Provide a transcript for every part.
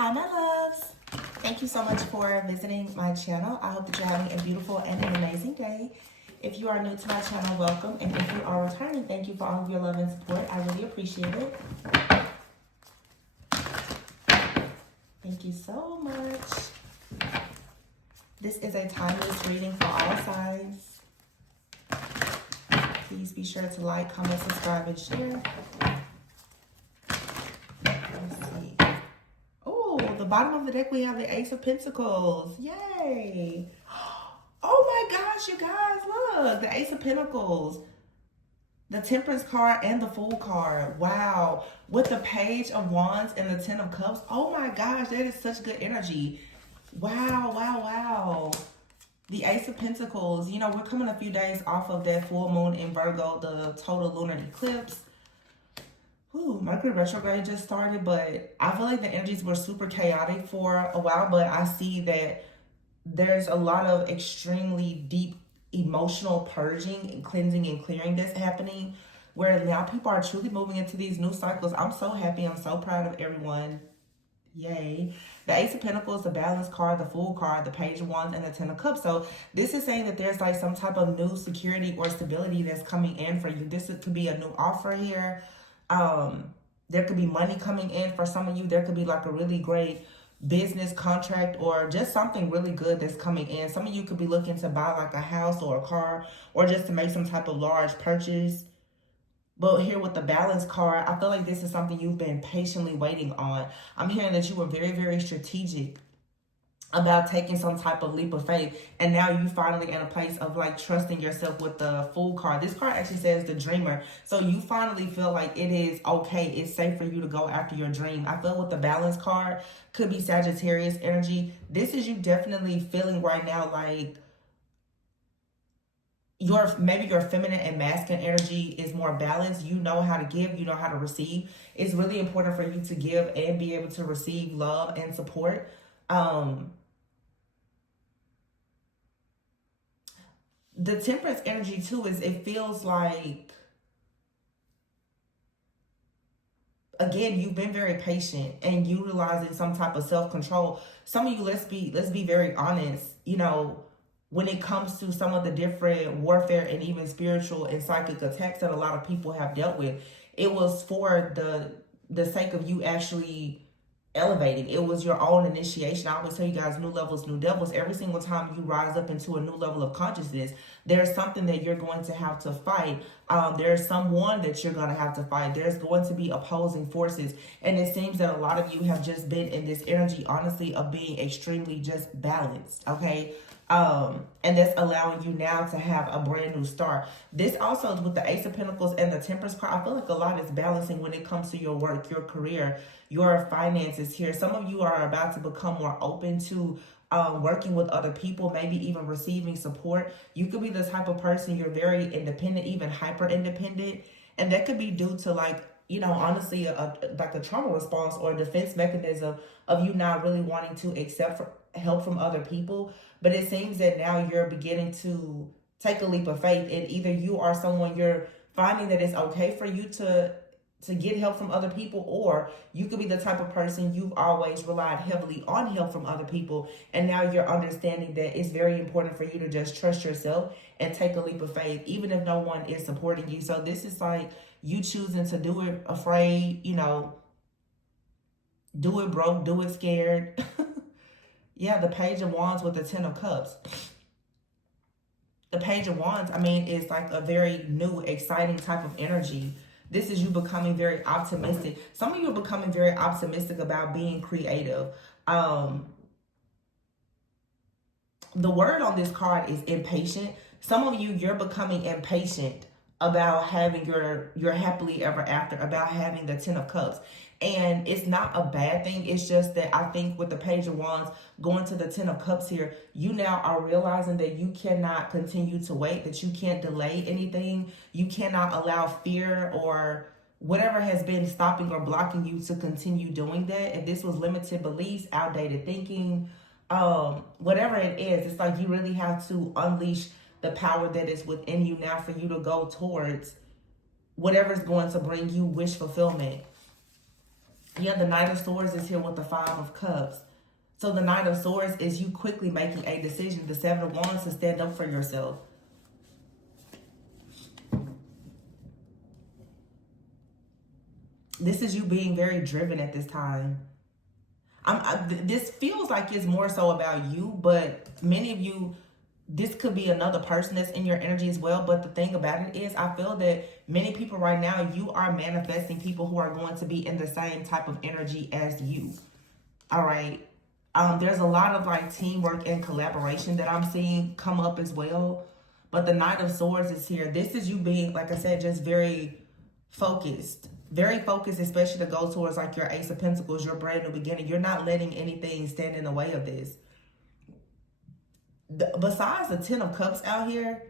Hi, my loves. Thank you so much for visiting my channel. I hope that you're having a beautiful and an amazing day. If you are new to my channel, welcome. And if you are returning, thank you for all of your love and support. I really appreciate it. Thank you so much. This is a timeless reading for all signs. Please be sure to like, comment, subscribe, and share. The bottom of the deck, we have the Ace of Pentacles. Yay. Oh my gosh, you guys, look. The Ace of Pentacles. The Temperance card and the Fool card. Wow. With the Page of Wands and the Ten of Cups. Oh my gosh, that is such good energy. Wow, wow, wow. The Ace of Pentacles. You know, we're coming a few days off of that full moon in Virgo, the total lunar eclipse. Ooh, Mercury retrograde just started, but I feel like the energies were super chaotic for a while, but I see that there's a lot of extremely deep emotional purging and cleansing and clearing that's happening, where now people are truly moving into these new cycles. I'm so happy. I'm so proud of everyone. Yay. The Ace of Pentacles, the Balance card, the Fool card, the Page of Wands, and the Ten of Cups. So this is saying that there's like some type of new security or stability that's coming in for you. This could be a new offer here. There could be money coming in for some of you. There could be like a really great business contract or just something really good that's coming in. Some of you could be looking to buy like a house or a car or just to make some type of large purchase. But here with the Balance card, I feel like this is something you've been patiently waiting on. I'm hearing that you were very, very strategic about taking some type of leap of faith, and now you finally in a place of like trusting yourself with the Fool card. This card actually says the dreamer, so you finally feel like it is okay, it's safe for you to go after your dream. I feel with the Balance card, could be Sagittarius energy. This is you definitely feeling right now like maybe your feminine and masculine energy is more balanced. You know how to give, you know how to receive. It's really important for you to give and be able to receive love and support. The Temperance energy too is it feels like, again, you've been very patient and utilizing some type of self-control. Some of you, let's be very honest, you know, when it comes to some of the different warfare and even spiritual and psychic attacks that a lot of people have dealt with, it was for the sake of you actually elevating. It was your own initiation. I always tell you guys, new levels, new devils. Every single time you rise up into a new level of consciousness, there's something that you're going to have to fight. There's someone that you're going to have to fight. There's going to be opposing forces. And it seems that a lot of you have just been in this energy, honestly, of being extremely just balanced, okay? And that's allowing you now to have a brand new start. This also with the Ace of Pentacles and the Temperance card, I feel like a lot is balancing when it comes to your work, your career, your finances here. Some of you are about to become more open to working with other people, maybe even receiving support. You could be the type of person, you're very independent, even hyper independent. And that could be due to like, you know, honestly, like a trauma response or a defense mechanism of you not really wanting to accept help from other people. But it seems that now you're beginning to take a leap of faith, and either you are someone you're finding that it's okay for you to get help from other people, or you could be the type of person you've always relied heavily on help from other people, and now you're understanding that it's very important for you to just trust yourself and take a leap of faith, even if no one is supporting you. So this is like you choosing to do it afraid, you know, do it broke, do it scared. Yeah, the Page of Wands with the Ten of Cups. The Page of Wands, I mean, is like a very new, exciting type of energy. This is you becoming very optimistic. Some of you are becoming very optimistic about being creative. The word on this card is impatient. Some of you, you're becoming impatient about having your happily ever after, about having the Ten of Cups. And it's not a bad thing. It's just that I think with the Page of Wands going to the Ten of Cups here, you now are realizing that you cannot continue to wait, that you can't delay anything. You cannot allow fear or whatever has been stopping or blocking you to continue doing that. If this was limited beliefs, outdated thinking, whatever it is, it's like you really have to unleash the power that is within you now for you to go towards whatever is going to bring you wish fulfillment. Yeah, the Knight of Swords is here with the Five of Cups. So the Knight of Swords is you quickly making a decision. The Seven of Wands to stand up for yourself. This is you being very driven at this time. This feels like it's more so about you, but many of you, this could be another person that's in your energy as well. But the thing about it is, I feel that many people right now, you are manifesting people who are going to be in the same type of energy as you. All right. There's a lot of like teamwork and collaboration that I'm seeing come up as well. But the Knight of Swords is here. This is you being, like I said, just very focused. Very focused, especially to go towards like your Ace of Pentacles, your brand new beginning. You're not letting anything stand in the way of this. Besides the Ten of Cups out here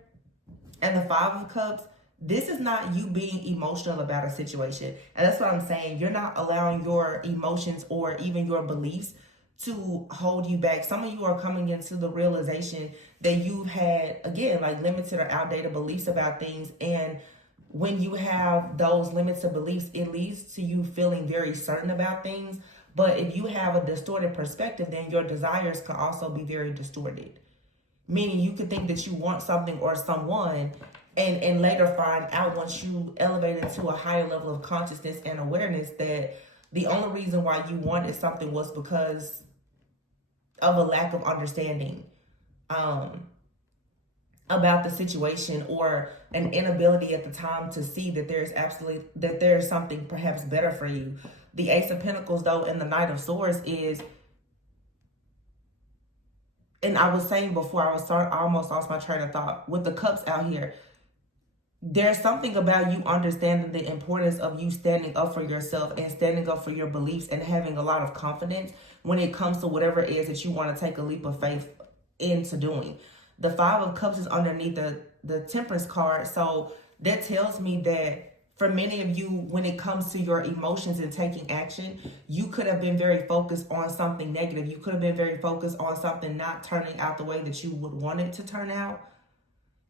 and the Five of Cups, this is not you being emotional about a situation. And that's what I'm saying. You're not allowing your emotions or even your beliefs to hold you back. Some of you are coming into the realization that you've had, again, like limited or outdated beliefs about things. And when you have those limited beliefs, it leads to you feeling very certain about things. But if you have a distorted perspective, then your desires can also be very distorted. Meaning you could think that you want something or someone and later find out once you elevate into a higher level of consciousness and awareness that the only reason why you wanted something was because of a lack of understanding about the situation, or an inability at the time to see that there's something perhaps better for you. The Ace of Pentacles, though, and the Knight of Swords is, and I was saying before, I almost lost my train of thought. With the cups out here, there's something about you understanding the importance of you standing up for yourself and standing up for your beliefs and having a lot of confidence when it comes to whatever it is that you want to take a leap of faith into doing. The Five of Cups is underneath the Temperance card. So that tells me that for many of you, when it comes to your emotions and taking action, you could have been very focused on something negative. You could have been very focused on something not turning out the way that you would want it to turn out,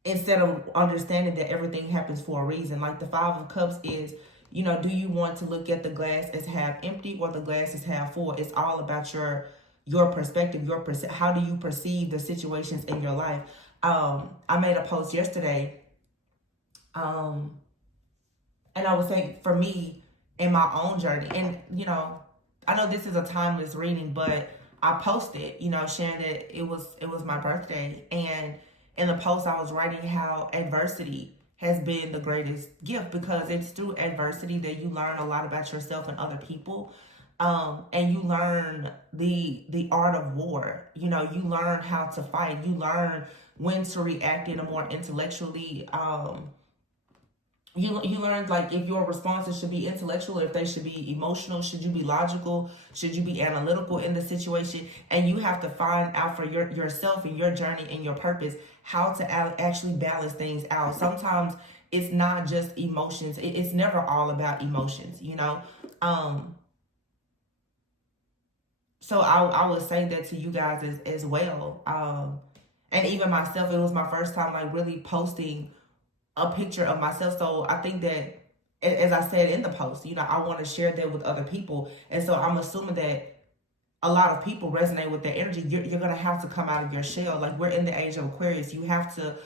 instead of understanding that everything happens for a reason. Like the Five of Cups is, you know, do you want to look at the glass as half empty or the glass as half full? It's all about your perspective, how do you perceive the situations in your life? I made a post yesterday, and I was saying, for me, in my own journey, and you know, I know this is a timeless reading, but I posted, you know, sharing that it was my birthday, and in the post I was writing how adversity has been the greatest gift, because it's through adversity that you learn a lot about yourself and other people. And you learn the art of war. You know, you learn how to fight. You learn when to react in a more intellectually. You learn, like, if your responses should be intellectual, if they should be emotional, should you be logical, should you be analytical in the situation, and you have to find out for yourself and your journey and your purpose how to actually balance things out. Sometimes it's not just emotions. It's never all about emotions, you know. So I would say that to you guys as well. And even myself, it was my first time like really posting a picture of myself. So I think that, as I said in the post, you know, I want to share that with other people. And so I'm assuming that a lot of people resonate with that energy. You're going to have to come out of your shell. Like, we're in the age of Aquarius. You have to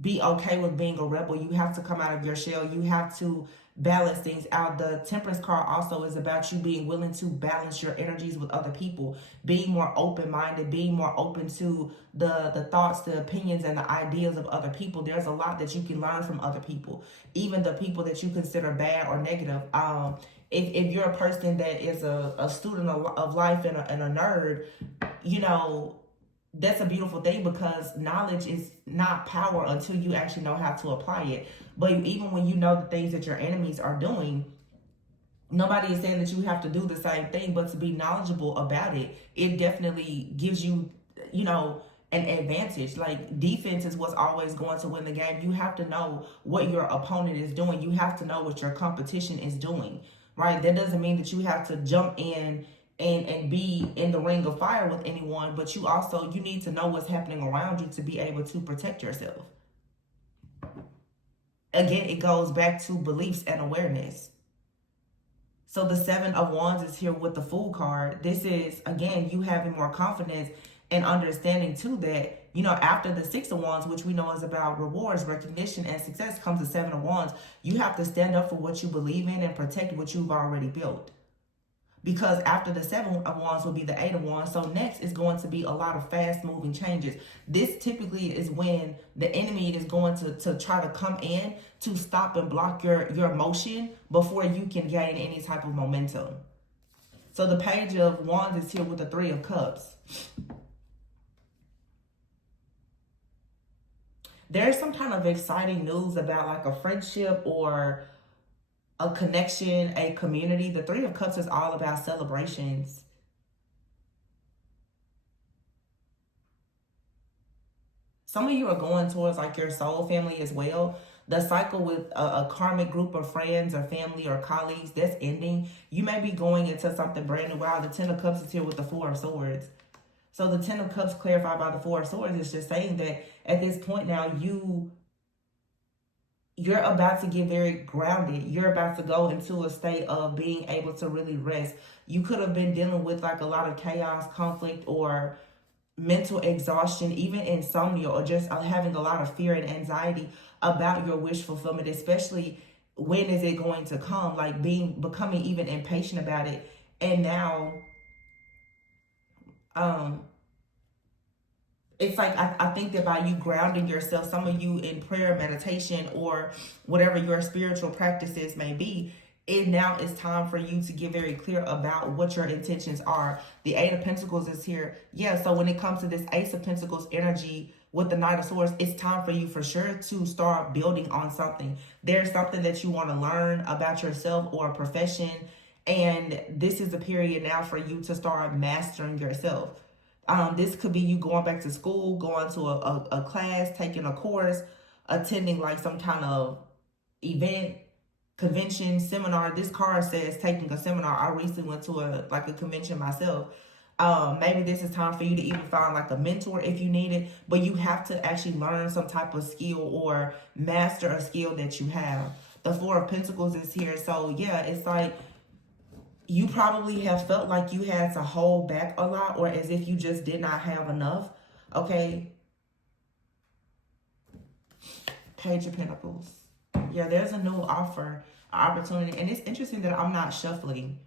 be okay with being a rebel. You have to come out of your shell. You have to balance things out. The Temperance card also is about you being willing to balance your energies with other people, being more open-minded, being more open to the thoughts, the opinions, and the ideas of other people. There's a lot that you can learn from other people, even the people that you consider bad or negative. If you're a person that is a student of life and a nerd, you know, that's a beautiful thing, because knowledge is not power until you actually know how to apply it. But even when you know the things that your enemies are doing, nobody is saying that you have to do the same thing, but to be knowledgeable about it, it definitely gives you, you know, an advantage. Like, defense is what's always going to win the game. You have to know what your opponent is doing. You have to know what your competition is doing, right? That doesn't mean that you have to jump in and be in the ring of fire with anyone, but you need to know what's happening around you to be able to protect yourself. Again, it goes back to beliefs and awareness. So the Seven of Wands is here with the Fool card. This is, again, you having more confidence and understanding too that, you know, after the Six of Wands, which we know is about rewards, recognition, and success, comes the Seven of Wands. You have to stand up for what you believe in and protect what you've already built. Because after the Seven of Wands will be the Eight of Wands. So next is going to be a lot of fast moving changes. This typically is when the enemy is going to try to come in to stop and block your motion before you can gain any type of momentum. So the Page of Wands is here with the Three of Cups. There's some kind of exciting news about like a friendship or a connection, a community. The Three of Cups is all about celebrations. Some of you are going towards like your soul family as well. The cycle with a karmic group of friends or family or colleagues, that's ending. You may be going into something brand new. Wow, the Ten of Cups is here with the Four of Swords. So the Ten of Cups clarified by the Four of Swords is just saying that at this point now, you're about to get very grounded. You're about to go into a state of being able to really rest. You could have been dealing with like a lot of chaos, conflict, or mental exhaustion, even insomnia, or just having a lot of fear and anxiety about your wish fulfillment, especially when is it going to come, like becoming even impatient about it. And now it's like I think that by you grounding yourself, some of you in prayer, meditation, or whatever your spiritual practices may be, it now is time for you to get very clear about what your intentions are. The Eight of Pentacles is here. Yeah, so when it comes to this Ace of Pentacles energy with the Knight of Swords, it's time for you for sure to start building on something. There's something that you want to learn about yourself or a profession, and this is a period now for you to start mastering yourself. This could be you going back to school, going to a class, taking a course, attending like some kind of event, convention, seminar. This card says taking a seminar. I recently went to a convention myself. Maybe this is time for you to even find like a mentor if you need it, but you have to actually learn some type of skill or master a skill that you have. The Four of Pentacles is here. So yeah, it's like you probably have felt like you had to hold back a lot, or as if you just did not have enough. Okay. Page of Pentacles. Yeah, there's a new offer, opportunity. And it's interesting that I'm not shuffling.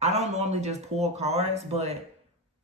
I don't normally just pull cards, but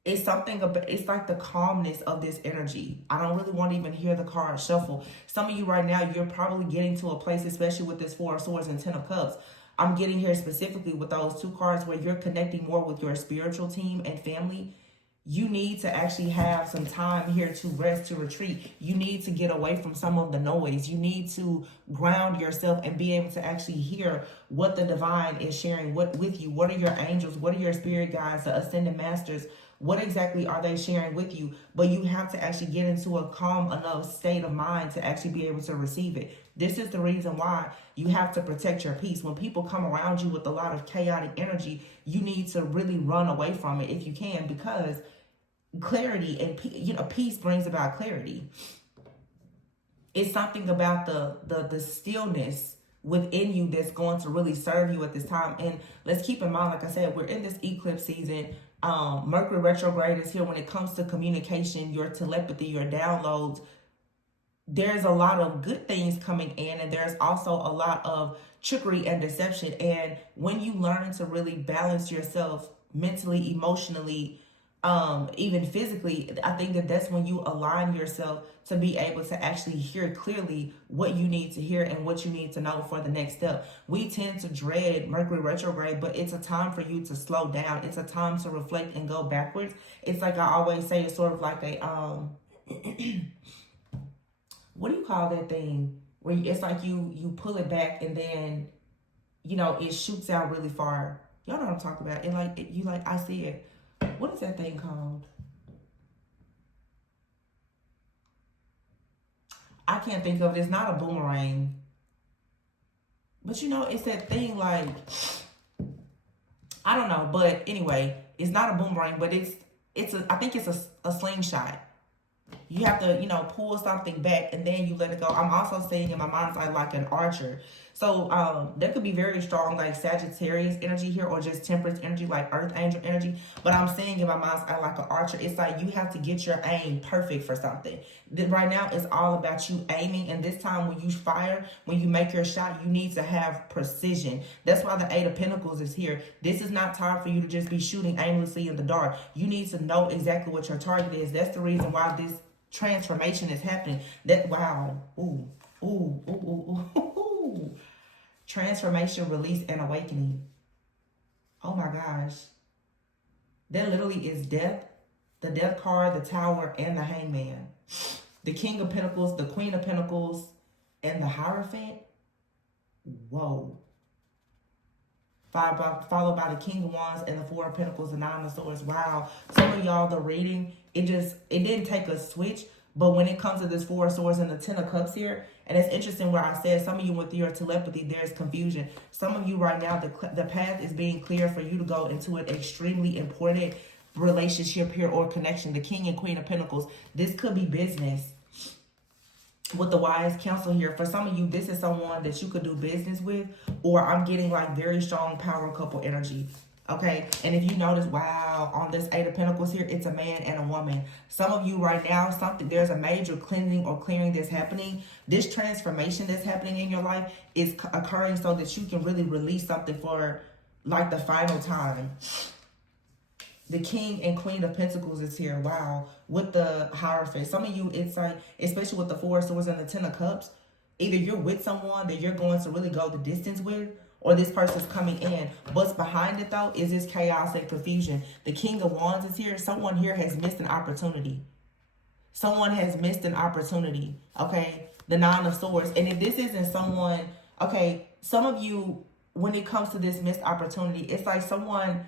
it's something about, it's like the calmness of this energy. I don't really want to even hear the cards shuffle. Some of you right now, you're probably getting to a place, especially with this Four of Swords and Ten of Cups. I'm getting here specifically with those two cards where you're connecting more with your spiritual team and family. You need to actually have some time here to rest, to retreat. You need to get away from some of the noise. You need to ground yourself and be able to actually hear what the divine is sharing with you. What are your angels? What are your spirit guides, the ascended masters? What exactly are they sharing with you? But you have to actually get into a calm enough state of mind to actually be able to receive it. This is the reason why you have to protect your peace. When people come around you with a lot of chaotic energy, you need to really run away from it if you can, because clarity and peace brings about clarity. It's something about the stillness within you that's going to really serve you at this time. And let's keep in mind, like I said, we're in this eclipse season. Mercury retrograde is here. When it comes to communication, your telepathy, your downloads, there's a lot of good things coming in, and there's also a lot of trickery and deception. And when you learn to really balance yourself mentally, emotionally, even physically, I think that that's when you align yourself to be able to actually hear clearly what you need to hear and what you need to know for the next step. We tend to dread Mercury retrograde, but it's a time for you to slow down. It's a time to reflect and go backwards. It's like I always say, it's sort of like a what do you call that thing where it's like you pull it back and then it shoots out really far. Y'all know what I'm talking about. And I see it. What is that thing called? I can't think of it. It's not a boomerang. But it's that thing like, I don't know. But anyway, it's not a boomerang, but I think it's a slingshot. You have to, pull something back and then you let it go. I'm also seeing in my mind's eye like an archer. So there could be very strong like Sagittarius energy here, or just Temperance energy, like Earth Angel energy. But I'm seeing in my mind's eye like an archer. It's like you have to get your aim perfect for something. Right now it's all about you aiming, and this time when you fire, when you make your shot, you need to have precision. That's why the Eight of Pentacles is here. This is not time for you to just be shooting aimlessly in the dark. You need to know exactly what your target is. That's the reason why this transformation is happening. That, wow. Ooh, ooh, ooh, ooh, ooh, ooh. Transformation, release, and awakening. Oh my gosh. That literally is death, the Death card, the Tower, and the Hangman. The King of Pentacles, the Queen of Pentacles, and the Hierophant. Whoa. Followed by the King of Wands and the Four of Pentacles, the Nine of Swords. Wow. Some of y'all, the reading, it didn't take a switch. But when it comes to this Four of Swords and the Ten of Cups here, and it's interesting where I said some of you with your telepathy, there's confusion. Some of you right now, the path is being clear for you to go into an extremely important relationship here or connection. The King and Queen of Pentacles. This could be business with the Wise Counsel here. For some of you, this is someone that you could do business with, or I'm getting like very strong power couple energy. Okay, and if you notice, wow, on this Eight of Pentacles here, it's a man and a woman. Some of you right now, there's a major cleansing or clearing that's happening. This transformation that's happening in your life is occurring so that you can really release something for like the final time. The King and Queen of Pentacles is here, wow, with the Hierophant. Some of you, it's like, especially with the Four of Swords and the Ten of Cups, either you're with someone that you're going to really go the distance with, or this person's coming in. What's behind it, though, is this chaos and confusion. The King of Wands is here. Someone here has missed an opportunity. Someone has missed an opportunity, okay? The Nine of Swords. And if this isn't someone, okay, some of you, when it comes to this missed opportunity, it's like someone,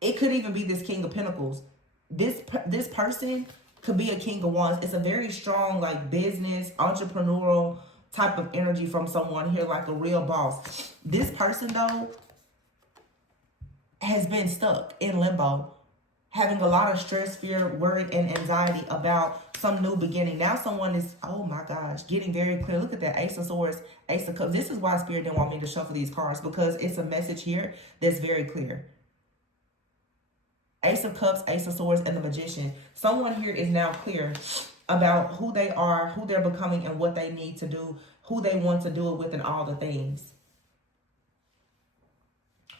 it could even be this King of Pentacles. This person could be a King of Wands. It's a very strong, like, business, entrepreneurial type of energy from someone here, like a real boss. This person, though, has been stuck in limbo, having a lot of stress, fear, worry, and anxiety about some new beginning. Now someone is, oh my gosh, getting very clear. Look at that, Ace of Swords, Ace of Cups. This is why Spirit didn't want me to shuffle these cards, because it's a message here that's very clear. Ace of Cups, Ace of Swords, and the Magician. Someone here is now clear about who they are, who they're becoming, and what they need to do, who they want to do it with, and all the things.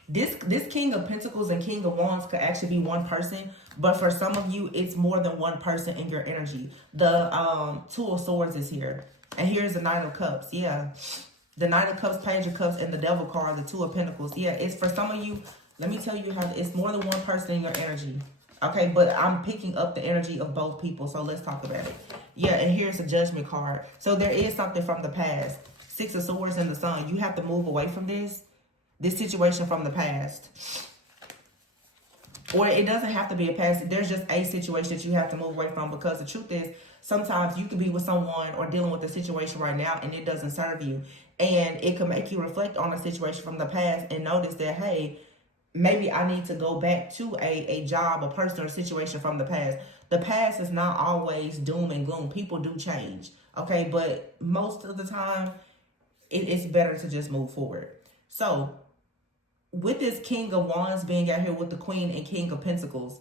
This King of Pentacles and King of Wands could actually be one person, but for some of you, it's more than one person in your energy. The Two of Swords is here, and here's the Nine of Cups. Yeah, the Nine of Cups, Page of Cups, and the Devil card, the Two of Pentacles. Yeah, it's for some of you. Let me tell you how it's more than one person in your energy. Okay, but I'm picking up the energy of both people, so let's talk about it. Yeah, and here's the Judgment card. So there is something from the past. Six of Swords and the Sun. You have to move away from this situation from the past. Or it doesn't have to be a past. There's just a situation that you have to move away from, because the truth is, sometimes you can be with someone or dealing with a situation right now and it doesn't serve you. And it can make you reflect on a situation from the past and notice that, hey, maybe I need to go back to a job, a person, or situation from the past. The past is not always doom and gloom. People do change, okay? But most of the time, it's better to just move forward. So, with this King of Wands being out here with the Queen and King of Pentacles,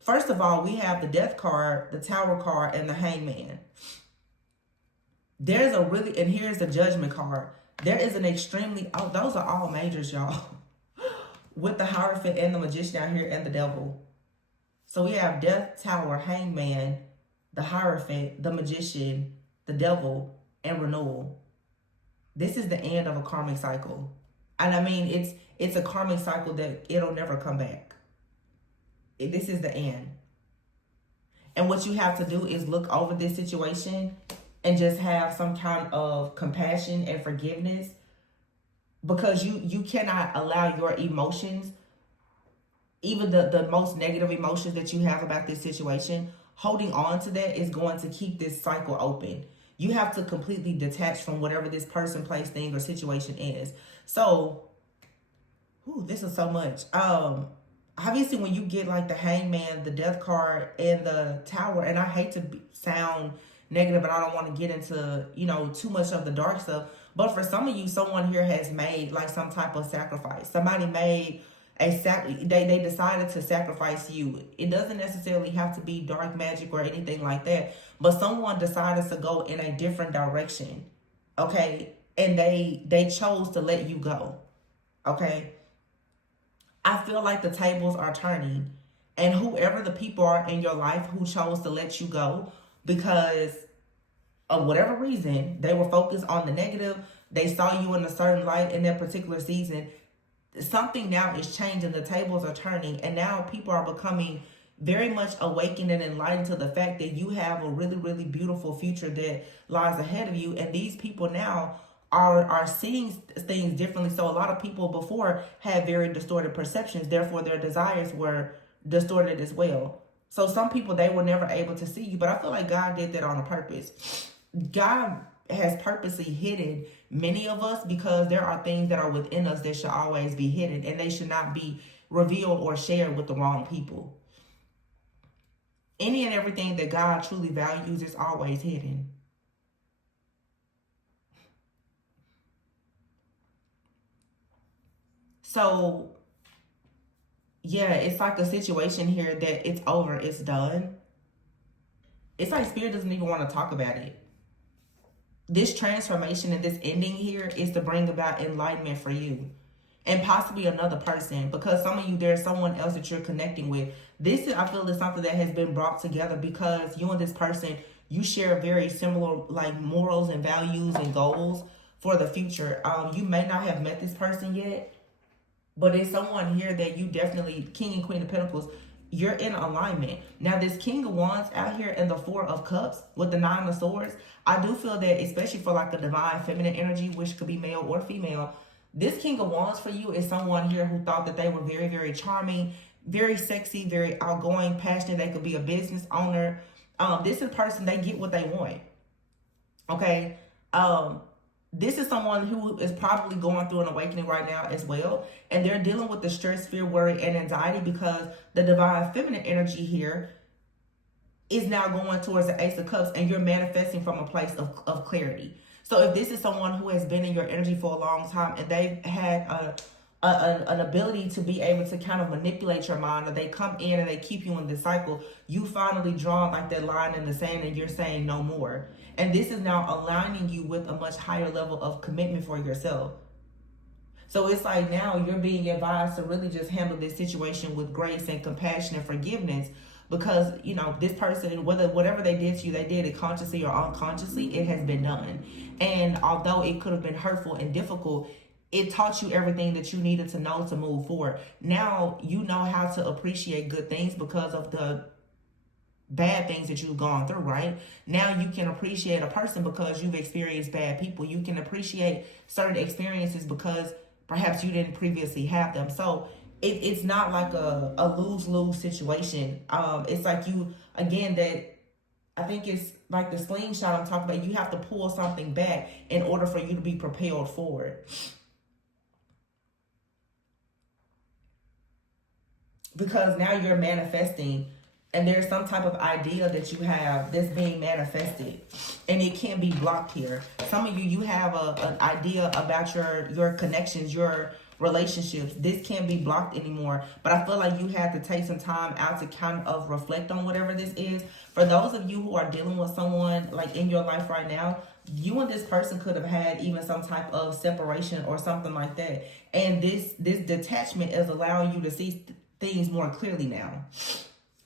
first of all, we have the Death card, the Tower card, and the Hangman. There's a really, and here's the Judgment card. There is an extremely, oh, those are all majors, y'all. With the Hierophant and the Magician out here and the Devil. So we have Death, Tower, Hangman, the Hierophant, the Magician, the Devil, and Renewal. This is the end of a karmic cycle. And I mean, it's a karmic cycle that it'll never come back. This is the end. And what you have to do is look over this situation and just have some kind of compassion and forgiveness, because you cannot allow your emotions, even the most negative emotions that you have about this situation, holding on to that is going to keep this cycle open. You have to completely detach from whatever this person, place, thing, or situation is. So, this is so much. obviously when you get like the Hangman, the Death card, and the Tower, and I hate to sound negative, and I don't want to get into, you know, too much of the dark stuff, but for some of you, someone here has made like some type of sacrifice. Somebody made they decided to sacrifice you. It doesn't necessarily have to be dark magic or anything like that, but someone decided to go in a different direction, okay? And they chose to let you go, okay? I feel like the tables are turning, and whoever the people are in your life who chose to let you go because of whatever reason, they were focused on the negative, they saw you in a certain light in that particular season, something now is changing. The tables are turning, and now people are becoming very much awakened and enlightened to the fact that you have a really, really beautiful future that lies ahead of you. And these people now are seeing things differently. So a lot of people before had very distorted perceptions, therefore their desires were distorted as well. So some people, they were never able to see you, but I feel like God did that on a purpose. God has purposely hidden many of us because there are things that are within us that should always be hidden, and they should not be revealed or shared with the wrong people. Any and everything that God truly values is always hidden. So yeah, it's like a situation here that it's over, it's done. It's like Spirit doesn't even want to talk about it. This transformation and this ending here is to bring about enlightenment for you and possibly another person, because some of you, there's someone else that you're connecting with. This is, I feel, is something that has been brought together because you and this person, you share very similar like morals and values and goals for the future. You may not have met this person yet, but it's someone here that you definitely, King and Queen of Pentacles, you're in alignment. Now, this King of Wands out here and the Four of Cups with the Nine of Swords, I do feel that, especially for like a divine feminine energy, which could be male or female, this King of Wands for you is someone here who thought that they were very, very charming, very sexy, very outgoing, passionate. They could be a business owner. This is a person, they get what they want. Okay? This is someone who is probably going through an awakening right now as well. And they're dealing with the stress, fear, worry, and anxiety because the divine feminine energy here is now going towards the Ace of Cups, and you're manifesting from a place of clarity. So if this is someone who has been in your energy for a long time and they've had an ability to be able to kind of manipulate your mind, or they come in and they keep you in this cycle, you finally draw like that line in the sand and you're saying no more. And this is now aligning you with a much higher level of commitment for yourself. So it's like now you're being advised to really just handle this situation with grace and compassion and forgiveness, because, you know, this person, whatever they did to you, they did it consciously or unconsciously, it has been done. And although it could have been hurtful and difficult, it taught you everything that you needed to know to move forward. Now you know how to appreciate good things because of the bad things that you've gone through, right? Now you can appreciate a person because you've experienced bad people. You can appreciate certain experiences because perhaps you didn't previously have them. So it's not like a lose-lose situation. It's like you, again, that I think it's like the slingshot I'm talking about. You have to pull something back in order for you to be propelled forward. Because now you're manifesting, and there's some type of idea that you have that's being manifested, and it can't be blocked here. Some of you, you have an idea about your connections, your relationships. This can't be blocked anymore, but I feel like you have to take some time out to kind of reflect on whatever this is. For those of you who are dealing with someone like in your life right now, you and this person could have had even some type of separation or something like that, and this detachment is allowing you to see things more clearly now.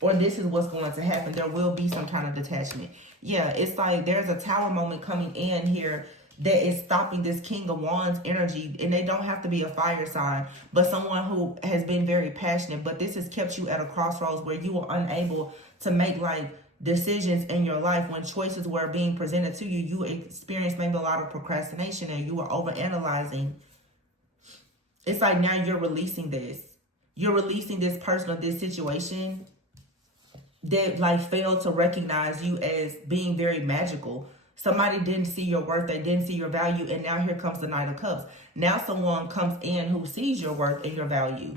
Or this is what's going to happen. There will be some kind of detachment. Yeah, it's like there's a tower moment coming in here that is stopping this King of Wands energy. And they don't have to be a fire sign, but someone who has been very passionate. But this has kept you at a crossroads where you were unable to make like decisions in your life. When choices were being presented to you, you experienced maybe a lot of procrastination and you were overanalyzing. It's like now you're releasing this. You're releasing this person or this situation that like failed to recognize you as being very magical. Somebody didn't see your worth, they didn't see your value, and now here comes the Knight of Cups. Now someone comes in who sees your worth and your value.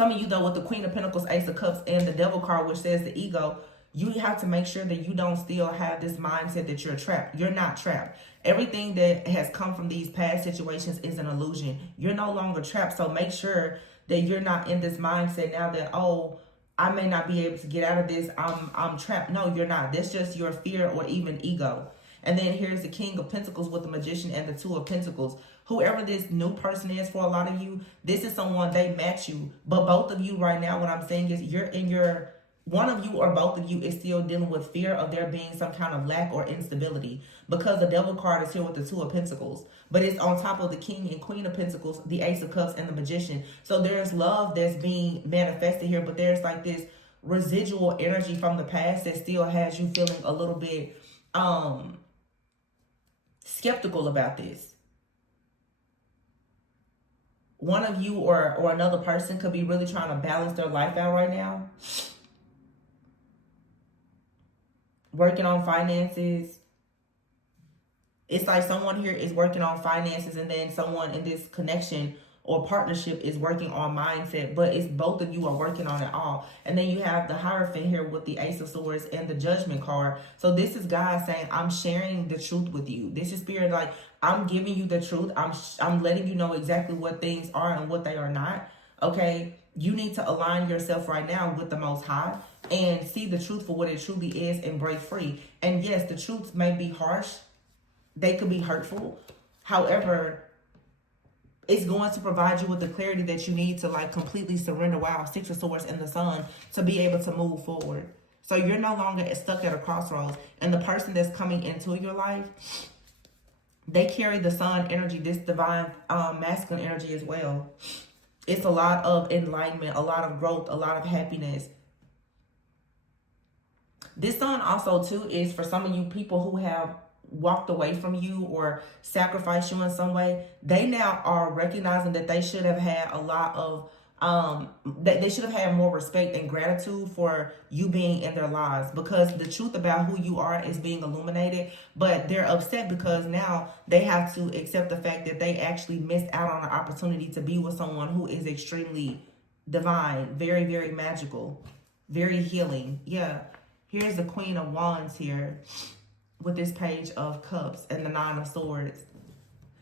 Some of you, though, with the Queen of Pentacles, Ace of Cups, and the Devil card, which says the ego, you have to make sure that you don't still have this mindset that you're trapped. You're not trapped. Everything that has come from these past situations is an illusion. You're no longer trapped. So make sure that you're not in this mindset now that, oh, I may not be able to get out of this. I'm trapped. No, you're not. That's just your fear or even ego. And then here's the King of Pentacles with the Magician and the Two of Pentacles. Whoever this new person is for a lot of you, this is someone, they match you. But both of you right now, what I'm saying is you're in your, one of you or both of you is still dealing with fear of there being some kind of lack or instability, because the Devil card is here with the Two of Pentacles, but it's on top of the King and Queen of Pentacles, the Ace of Cups, and the Magician. So there's love that's being manifested here, but there's like this residual energy from the past that still has you feeling a little bit skeptical about this. One of you or another person could be really trying to balance their life out right now. Working on finances. It's like someone here is working on finances, and then someone in this connection or partnership is working on mindset, but it's both of you are working on it all. And then you have the Hierophant here with the Ace of Swords and the Judgment card. So this is God saying, I'm sharing the truth with you. This is Spirit like, I'm giving you the truth. I'm letting you know exactly what things are and what they are not. Okay, you need to align yourself right now with the Most High and see the truth for what it truly is and break free. And yes, the truths may be harsh. They could be hurtful. However, it's going to provide you with the clarity that you need to like completely surrender. Wow, Six of Swords and the Sun, to be able to move forward. So you're no longer stuck at a crossroads. And the person that's coming into your life, they carry the Sun energy, this divine masculine energy as well. It's a lot of enlightenment, a lot of growth, a lot of happiness. This Sun also too is for some of you people who have walked away from you or sacrificed you in some way. They now are recognizing that they should have had a lot of that they should have had more respect and gratitude for you being in their lives, because the truth about who you are is being illuminated. But they're upset because now they have to accept the fact that they actually missed out on an opportunity to be with someone who is extremely divine, very, very magical, very healing. Yeah, here's the Queen of Wands here with this Page of Cups and the Nine of Swords.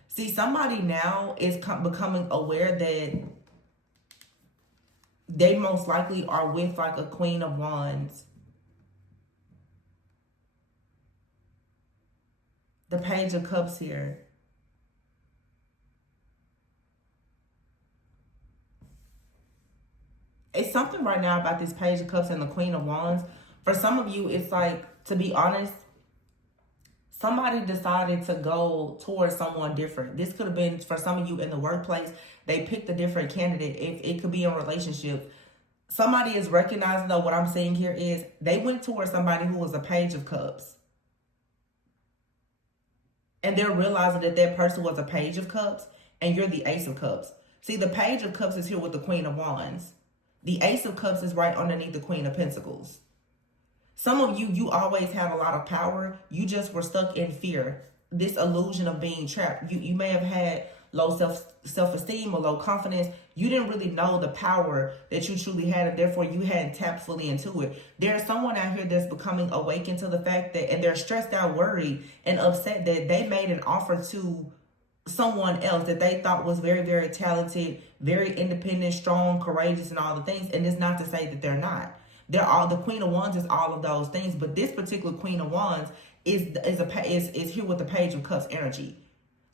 See, somebody now is becoming aware that they most likely are with like a Queen of Wands. The Page of Cups here. It's something right now about this Page of Cups and the Queen of Wands. For some of you, it's like, to be honest, somebody decided to go towards someone different. This could have been for some of you in the workplace. They picked a different candidate. It could be a relationship. Somebody is recognizing, though, what I'm saying here is they went towards somebody who was a Page of Cups. And they're realizing that that person was a Page of Cups and you're the Ace of Cups. See, the Page of Cups is here with the Queen of Wands. The Ace of Cups is right underneath the Queen of Pentacles. Some of you, you always had a lot of power. You just were stuck in fear. This illusion of being trapped. You may have had low self-esteem or low confidence. You didn't really know the power that you truly had, and therefore you hadn't tapped fully into it. There's someone out here that's becoming awakened to the fact that, and they're stressed out, worried, and upset that they made an offer to someone else that they thought was very, very talented, very independent, strong, courageous, and all the things. And it's not to say that they're not. They're all, the Queen of Wands is all of those things, but this particular Queen of Wands is here with the Page of Cups energy.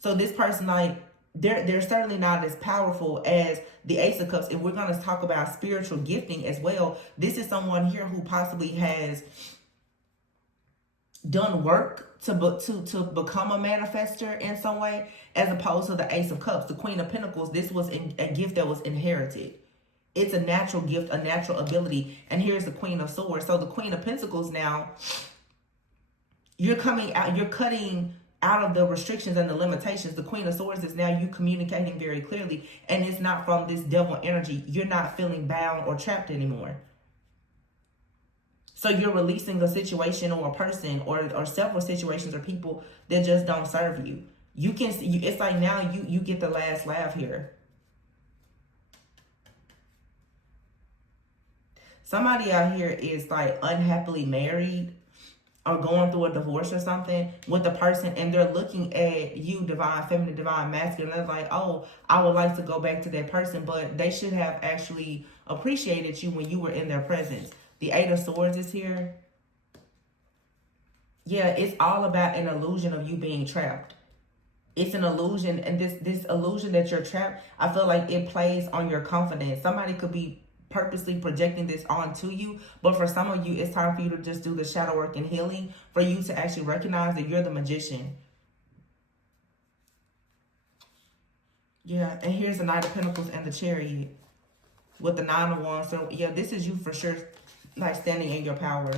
So this person, like, they're certainly not as powerful as the Ace of Cups. And we're going to talk about spiritual gifting as well. This is someone here who possibly has done work to become a manifester in some way, as opposed to the Ace of Cups. The Queen of Pentacles, this was a gift that was inherited. It's a natural gift, a natural ability. And here's the Queen of Swords. So the Queen of Pentacles now, you're coming out, you're cutting out of the restrictions and the limitations. The Queen of Swords is now you communicating very clearly, and it's not from this devil energy. You're not feeling bound or trapped anymore. So you're releasing a situation or a person or several situations or people that just don't serve you. You can, it's like now you get the last laugh here. Somebody out here is like unhappily married or going through a divorce or something with the person, and they're looking at you, divine feminine, divine masculine, and they're like, oh, I would like to go back to that person, but they should have actually appreciated you when you were in their presence. The Eight of Swords is here. Yeah, it's all about an illusion of you being trapped. It's an illusion, and this illusion that you're trapped, I feel like it plays on your confidence. Somebody could be purposely projecting this onto you, but for some of you, it's time for you to just do the shadow work and healing, for you to actually recognize that you're the magician. Yeah, and here's the Knight of Pentacles and the Chariot with the Nine of Wands. So yeah, this is you for sure, like standing in your power.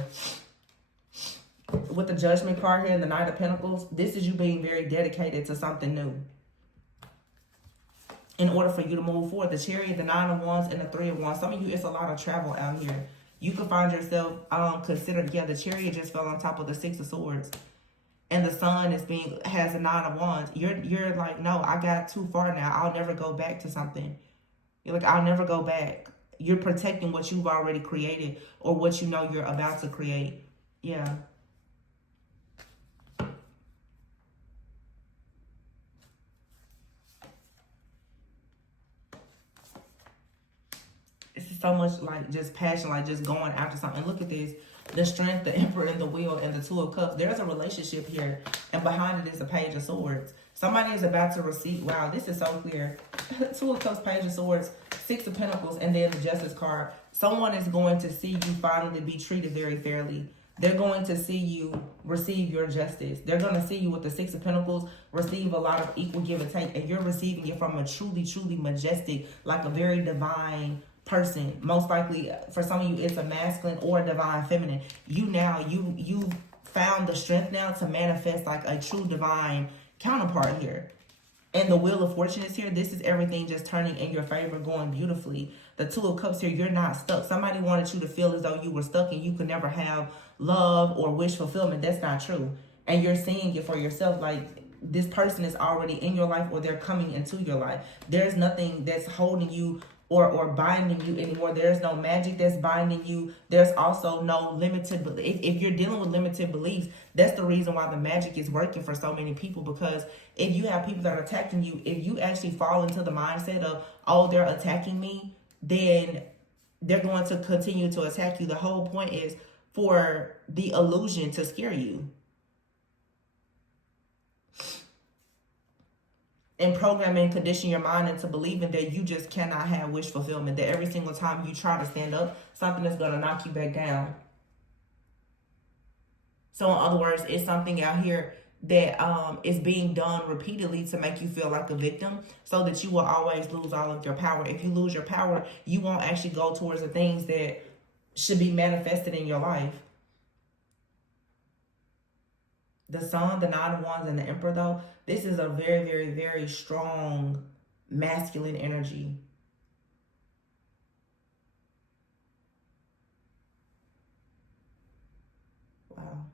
With the Judgment card here and the Knight of Pentacles, this is you being very dedicated to something new. In order for you to move forward, the Chariot, the Nine of Wands, and the Three of Wands. Some of you, it's a lot of travel out here. You can find yourself considered, yeah, the Chariot just fell on top of the Six of Swords. And the Sun has a Nine of Wands. You're like, no, I got too far now. I'll never go back to something. You're like, I'll never go back. You're protecting what you've already created or what you know you're about to create. Yeah. It's so much like just passion, like just going after something. Look at this. The Strength, the Emperor, and the Wheel, and the Two of Cups. There's a relationship here. And behind it is a Page of Swords. Somebody is about to receive. Wow, this is so clear. Two of Cups, Page of Swords, Six of Pentacles, and then the Justice card. Someone is going to see you finally be treated very fairly. They're going to see you receive your justice. They're going to see you with the Six of Pentacles receive a lot of equal give and take. And you're receiving it from a truly, truly majestic, like a very divine person. Most likely for some of you, it's a masculine or a divine feminine. You found the strength now to manifest like a true divine counterpart here. And the Wheel of Fortune is here. This is everything just turning in your favor, going beautifully. The Two of Cups here, you're not stuck. Somebody wanted you to feel as though you were stuck and you could never have love or wish fulfillment. That's not true. And you're seeing it for yourself. Like, this person is already in your life, or they're coming into your life. There's nothing that's holding you or binding you anymore. There's no magic that's binding you. There's also no limited belief. If you're dealing with limited beliefs, that's the reason why the magic is working for so many people. Because if you have people that are attacking you, if you actually fall into the mindset of, oh, they're attacking me, then they're going to continue to attack you. The whole point is for the illusion to scare you. And program and condition your mind into believing that you just cannot have wish fulfillment. That every single time you try to stand up, something is going to knock you back down. So in other words, it's something out here that is being done repeatedly to make you feel like a victim, so that you will always lose all of your power. If you lose your power, you won't actually go towards the things that should be manifested in your life. The Sun, the Nine of Wands, and the Emperor, though, this is a very, very, very strong masculine energy. Wow.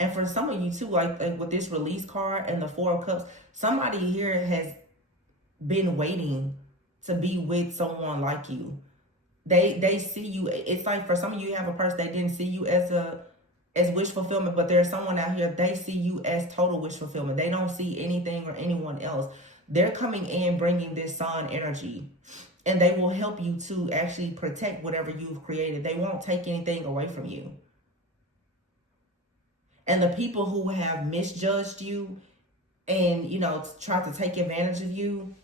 And for some of you, too, like with this Release card and the Four of Cups, somebody here has been waiting to be with someone like you. They see you. It's like for some of you, you have a person that didn't see you as wish fulfillment, but there's someone out here, they see you as total wish fulfillment. They don't see anything or anyone else. They're coming in bringing this Sun energy, and they will help you to actually protect whatever you've created. They won't take anything away from you. And the people who have misjudged you and, you know, tried to take advantage of you,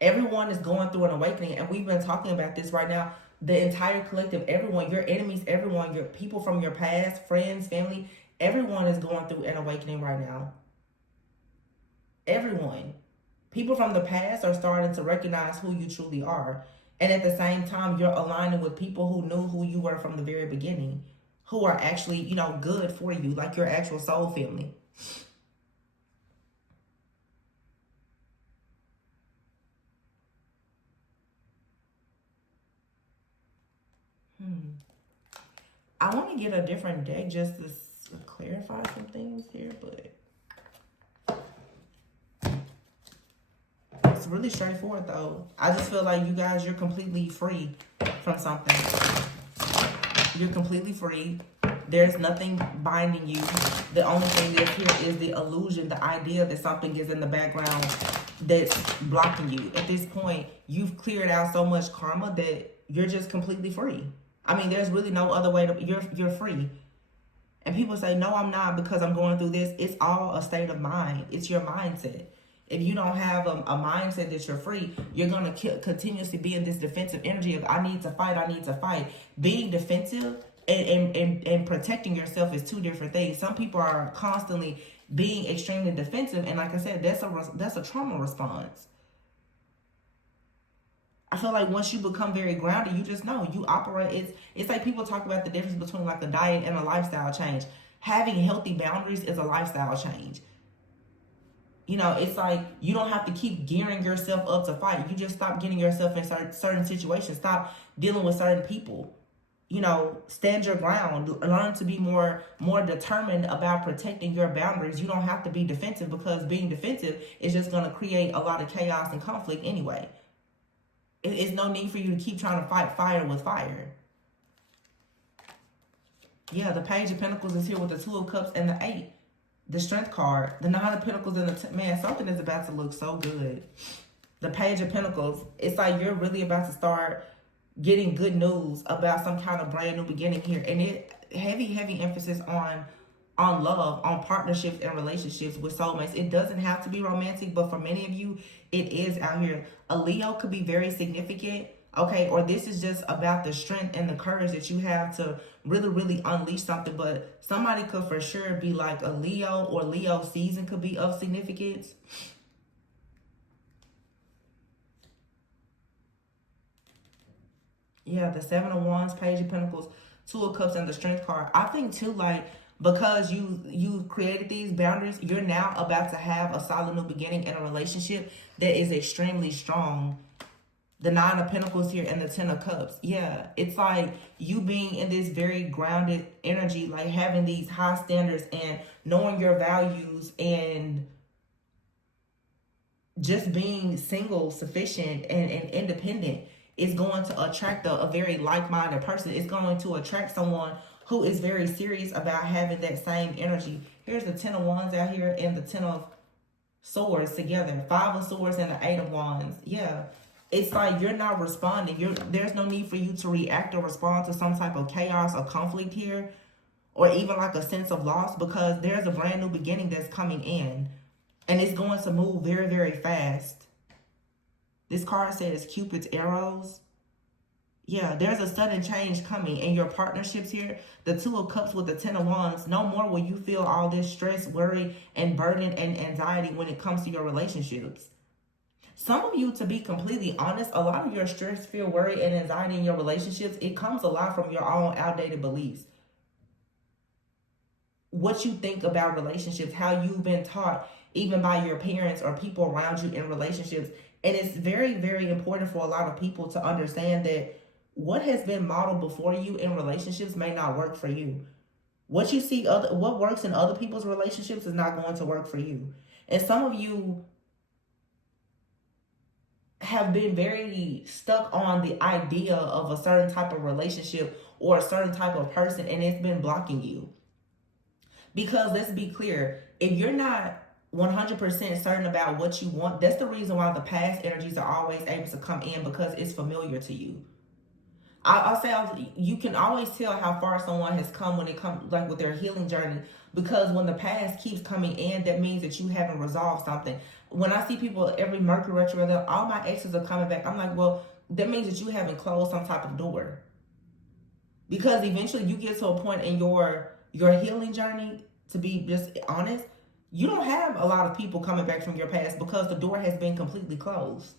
everyone is going through an awakening, and we've been talking about this right now. The entire collective, everyone, your enemies, everyone, your people from your past, friends, family, everyone is going through an awakening right now. Everyone. People from the past are starting to recognize who you truly are. And at the same time, you're aligning with people who knew who you were from the very beginning, who are actually, you know, good for you, like your actual soul family. I want to get a different deck just to clarify some things here, but really straightforward though. I just feel like you guys, you're completely free from something. You're completely free. There's nothing binding you. The only thing that's here is the illusion, the idea that something is in the background that's blocking you. At this point, you've cleared out so much karma that you're just completely free. I mean, there's really no other way to, you're free. And people say, no, I'm not because I'm going through this. It's all a state of mind. It's your mindset. If you don't have a mindset that you're free, you're going to continuously be in this defensive energy of, I need to fight, I need to fight. Being defensive and protecting yourself is two different things. Some people are constantly being extremely defensive. And like I said, that's a trauma response. I feel like once you become very grounded, you just know you operate. It's like people talk about the difference between like a diet and a lifestyle change. Having healthy boundaries is a lifestyle change. You know, it's like you don't have to keep gearing yourself up to fight. You just stop getting yourself in certain situations. Stop dealing with certain people. You know, stand your ground. Learn to be more determined about protecting your boundaries. You don't have to be defensive because being defensive is just going to create a lot of chaos and conflict anyway. It's no need for you to keep trying to fight fire with fire. Yeah, the Page of Pentacles is here with the Two of Cups and the 8. The Strength card. The Nine of Pentacles and the... Man, something is about to look so good. The Page of Pentacles. It's like you're really about to start getting good news about some kind of brand new beginning here. And it heavy emphasis on love, on partnerships and relationships with soulmates. It doesn't have to be romantic, but for many of you, it is out here. A Leo could be very significant, okay? Or this is just about the strength and the courage that you have to really unleash something. But somebody could for sure be like a Leo, or Leo season could be of significance. Yeah, the Seven of Wands, Page of Pentacles, Two of Cups, and the Strength card. I think too, like, because you created these boundaries, you're now about to have a solid new beginning in a relationship that is extremely strong. The Nine of Pentacles here and the Ten of Cups. Yeah, it's like you being in this very grounded energy, like having these high standards and knowing your values and just being single, sufficient, and independent is going to attract a very like-minded person. It's going to attract someone who is very serious about having that same energy. Here's the Ten of Wands out here and the Ten of Swords together. Five of Swords and the Eight of Wands. Yeah. It's like you're not responding. There's no need for you to react or respond to some type of chaos or conflict here, or even like a sense of loss, because there's a brand new beginning that's coming in, and it's going to move very fast. This card says Cupid's arrows. Yeah, there's a sudden change coming in your partnerships here. The Two of Cups with the Ten of Wands. No more will you feel all this stress, worry, and burden and anxiety when it comes to your relationships. Some of you, to be completely honest, a lot of your stress, fear, worry, and anxiety in your relationships, it comes a lot from your own outdated beliefs. What you think about relationships, how you've been taught, even by your parents or people around you in relationships. And it's very important for a lot of people to understand that what has been modeled before you in relationships may not work for you. What you see, what works in other people's relationships is not going to work for you. And some of you have been very stuck on the idea of a certain type of relationship or a certain type of person, and it's been blocking you. Because let's be clear, if you're not 100% certain about what you want, that's the reason why the past energies are always able to come in, because it's familiar to you. I'll say you can always tell how far someone has come when it comes like with their healing journey, because when the past keeps coming in, that means that you haven't resolved something. When I see people every Mercury retrograde, all my exes are coming back. I'm like, well, that means that you haven't closed some type of door. Because eventually you get to a point in your healing journey, to be just honest, you don't have a lot of people coming back from your past because the door has been completely closed.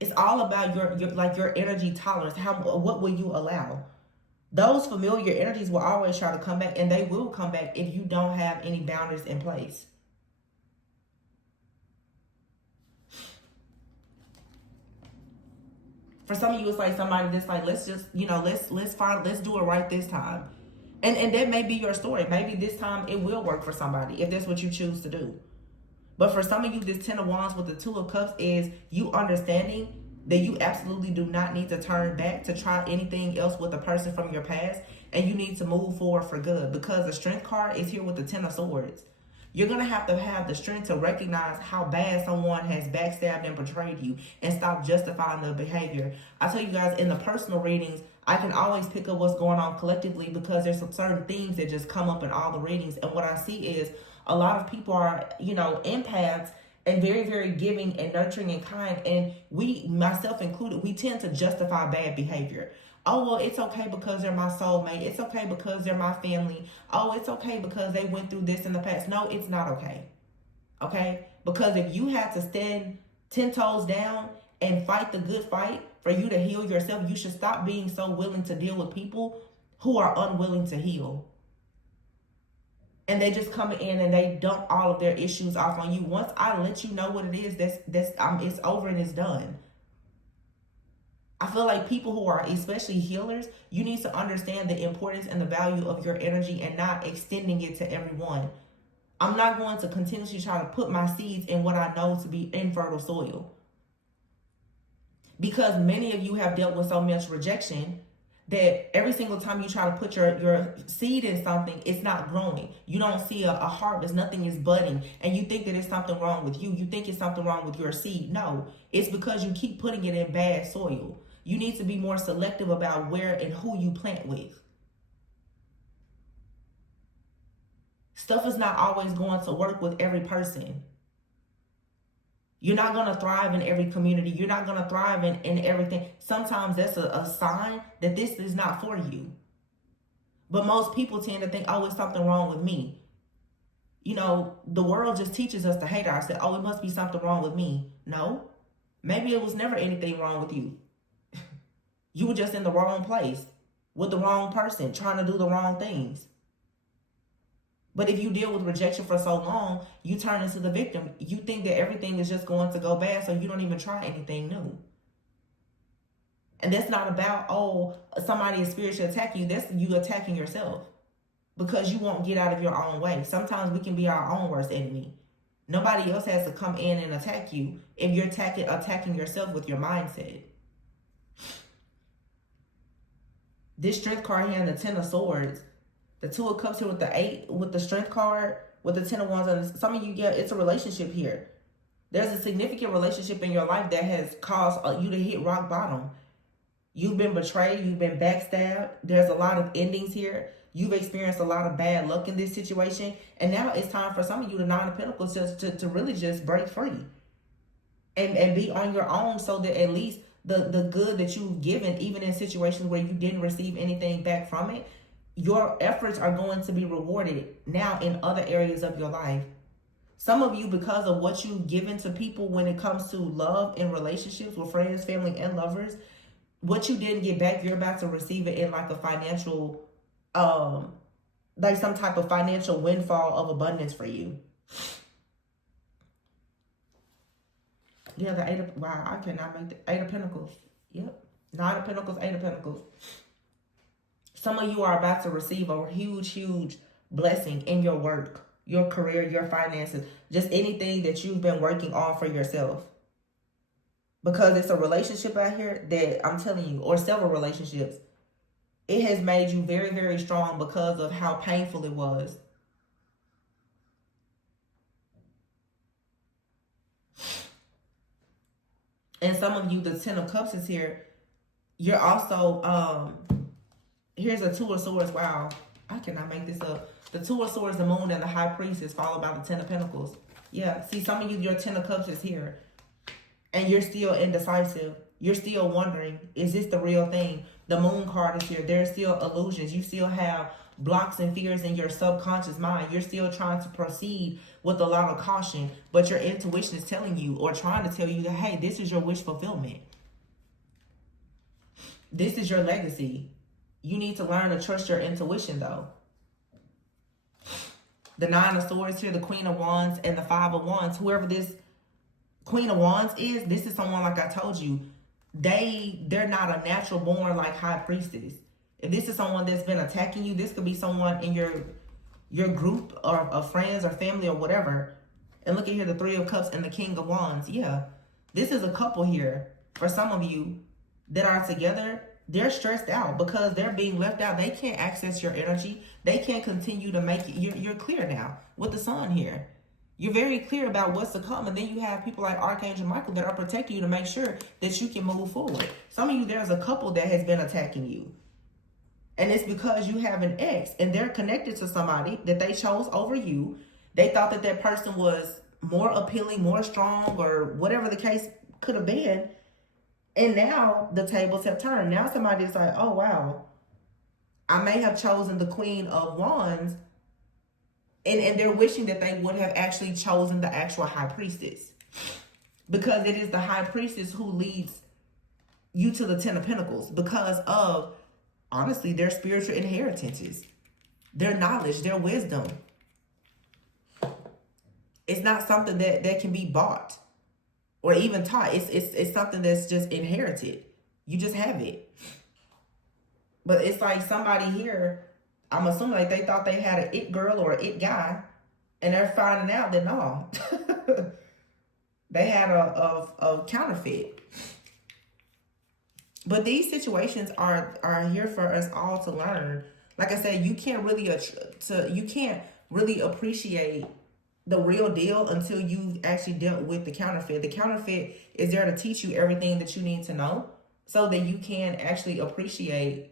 It's all about your energy tolerance. What will you allow? Those familiar energies will always try to come back, and they will come back if you don't have any boundaries in place. For some of you, it's like somebody that's like, let's just, let's do it right this time. And that may be your story. Maybe this time it will work for somebody if that's what you choose to do. But for some of you, this Ten of Wands with the Two of Cups is you understanding that you absolutely do not need to turn back to try anything else with a person from your past. And you need to move forward for good, because the Strength card is here with the Ten of Swords. You're going to have the strength to recognize how bad someone has backstabbed and betrayed you and stop justifying the behavior. I tell you guys, in the personal readings, I can always pick up what's going on collectively, because there's some certain themes that just come up in all the readings. And what I see is a lot of people are, empaths and very, very giving and nurturing and kind. And we, myself included, we tend to justify bad behavior. Oh, well, it's okay because they're my soulmate. It's okay because they're my family. Oh, it's okay because they went through this in the past. No, it's not okay. Okay? Because if you have to stand 10 toes down and fight the good fight for you to heal yourself, you should stop being so willing to deal with people who are unwilling to heal. And they just come in and they dump all of their issues off on you. Once I let you know what it is, it's over and it's done. I feel like people who are especially healers, you need to understand the importance and the value of your energy and not extending it to everyone. I'm not going to continuously try to put my seeds in what I know to be infertile soil. Because many of you have dealt with so much rejection that every single time you try to put your seed in something, it's not growing. You don't see a harvest. Nothing is budding. And you think that it's something wrong with you. You think it's something wrong with your seed. No, it's because you keep putting it in bad soil. You need to be more selective about where and who you plant with. Stuff is not always going to work with every person. You're not going to thrive in every community. You're not going to thrive in everything. Sometimes that's a sign that this is not for you. But most people tend to think, oh, it's something wrong with me. The world just teaches us to hate ourselves. Oh, it must be something wrong with me. No, maybe it was never anything wrong with you. You were just in the wrong place with the wrong person, trying to do the wrong things. But if you deal with rejection for so long, you turn into the victim. You think that everything is just going to go bad, so you don't even try anything new. And that's not about, oh, somebody is spiritually attacking you. That's you attacking yourself because you won't get out of your own way. Sometimes we can be our own worst enemy. Nobody else has to come in and attack you if you're attacking yourself with your mindset. This Strength card here and the Ten of Swords, the Two of Cups here with the 8, with the Strength card, with the Ten of Wands. And some of you, it's a relationship here. There's a significant relationship in your life that has caused you to hit rock bottom. You've been betrayed. You've been backstabbed. There's a lot of endings here. You've experienced a lot of bad luck in this situation. And now it's time for some of you, the Nine of Pentacles, to really just break free. And be on your own, so that at least the good that you've given, even in situations where you didn't receive anything back from it, your efforts are going to be rewarded now in other areas of your life. Some of you, because of what you've given to people when it comes to love and relationships with friends, family, and lovers, what you didn't get back, you're about to receive it in like a financial, like some type of financial windfall of abundance for you. Yeah, the 8 of, wow, I cannot make the 8 of Pentacles. Yep. 9 of Pentacles, 8 of Pentacles. Some of you are about to receive a huge, huge blessing in your work, your career, your finances, just anything that you've been working on for yourself. Because it's a relationship out here that I'm telling you, or several relationships, it has made you very, very strong because of how painful it was. And some of you, the Ten of Cups is here. You're also, here's a Two of Swords. Wow, I cannot make this up. The Two of Swords, the Moon, and the High Priestess, followed by the Ten of Pentacles. Yeah, see, some of you, your Ten of Cups is here. And you're still indecisive. You're still wondering, is this the real thing? The Moon card is here. There's still illusions. You still have blocks and fears in your subconscious mind. You're still trying to proceed with a lot of caution, but your intuition is telling you, or trying to tell you, that hey, this is your wish fulfillment. This is your legacy. You need to learn to trust your intuition, though. The Nine of Swords here, the Queen of Wands, and the Five of Wands. Whoever this Queen of Wands is, this is someone, like I told you, they're not a natural born like High Priestess. If this is someone that's been attacking you, this could be someone in your group of friends or family or whatever. And look at here, the Three of Cups and the King of Wands. Yeah, this is a couple here. For some of you that are together, they're stressed out because they're being left out. They can't access your energy. They can't continue to make it. You're clear now with the Sun here. You're very clear about what's to come. And then you have people like Archangel Michael that are protecting you to make sure that you can move forward. Some of you, there's a couple that has been attacking you. And it's because you have an ex and they're connected to somebody that they chose over you. They thought that that person was more appealing, more strong, or whatever the case could have been. And now the tables have turned. Now somebody's like, oh, wow, I may have chosen the Queen of Wands. And they're wishing that they would have actually chosen the actual High Priestess. Because it is the High Priestess who leads you to the Ten of Pentacles. Because of, honestly, their spiritual inheritances. Their knowledge, their wisdom. It's not something that can be bought. Or even taught. It's something that's just inherited. You just have it. But it's like somebody here, I'm assuming like they thought they had an it girl or an it guy, and they're finding out that no, they had a counterfeit. But these situations are here for us all to learn. Like I said, you can't really appreciate the real deal until you've actually dealt with the counterfeit. The counterfeit is there to teach you everything that you need to know so that you can actually appreciate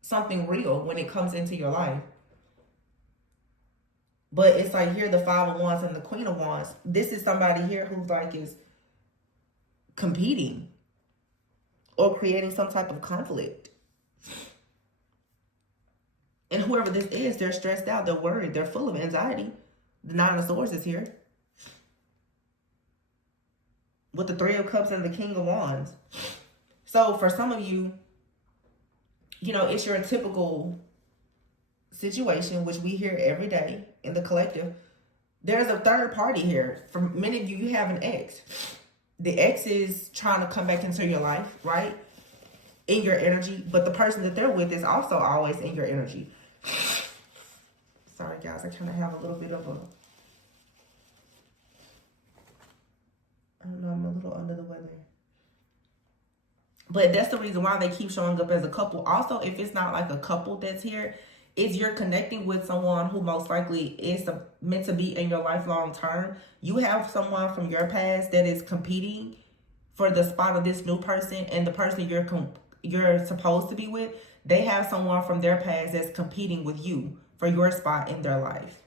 something real when it comes into your life. But it's like here, the Five of Wands and the Queen of Wands. This is somebody here who's like is competing or creating some type of conflict. And whoever this is, they're stressed out, they're worried, they're full of anxiety. The Nine of Swords is here. With the Three of Cups and the King of Wands. So for some of you, you know, it's your typical situation, which we hear every day in the collective. There's a third party here. For many of you, you have an ex. The ex is trying to come back into your life, right? In your energy. But the person that they're with is also always in your energy. Sorry, guys. I kind of have a little bit of a... I don't know. I'm a little under the weather. But that's the reason why they keep showing up as a couple. Also, if it's not like a couple that's here, it's you're connecting with someone who most likely is meant to be in your life long term. You have someone from your past that is competing for the spot of this new person, and the person you're supposed to be with, they have someone from their past that's competing with you for your spot in their life.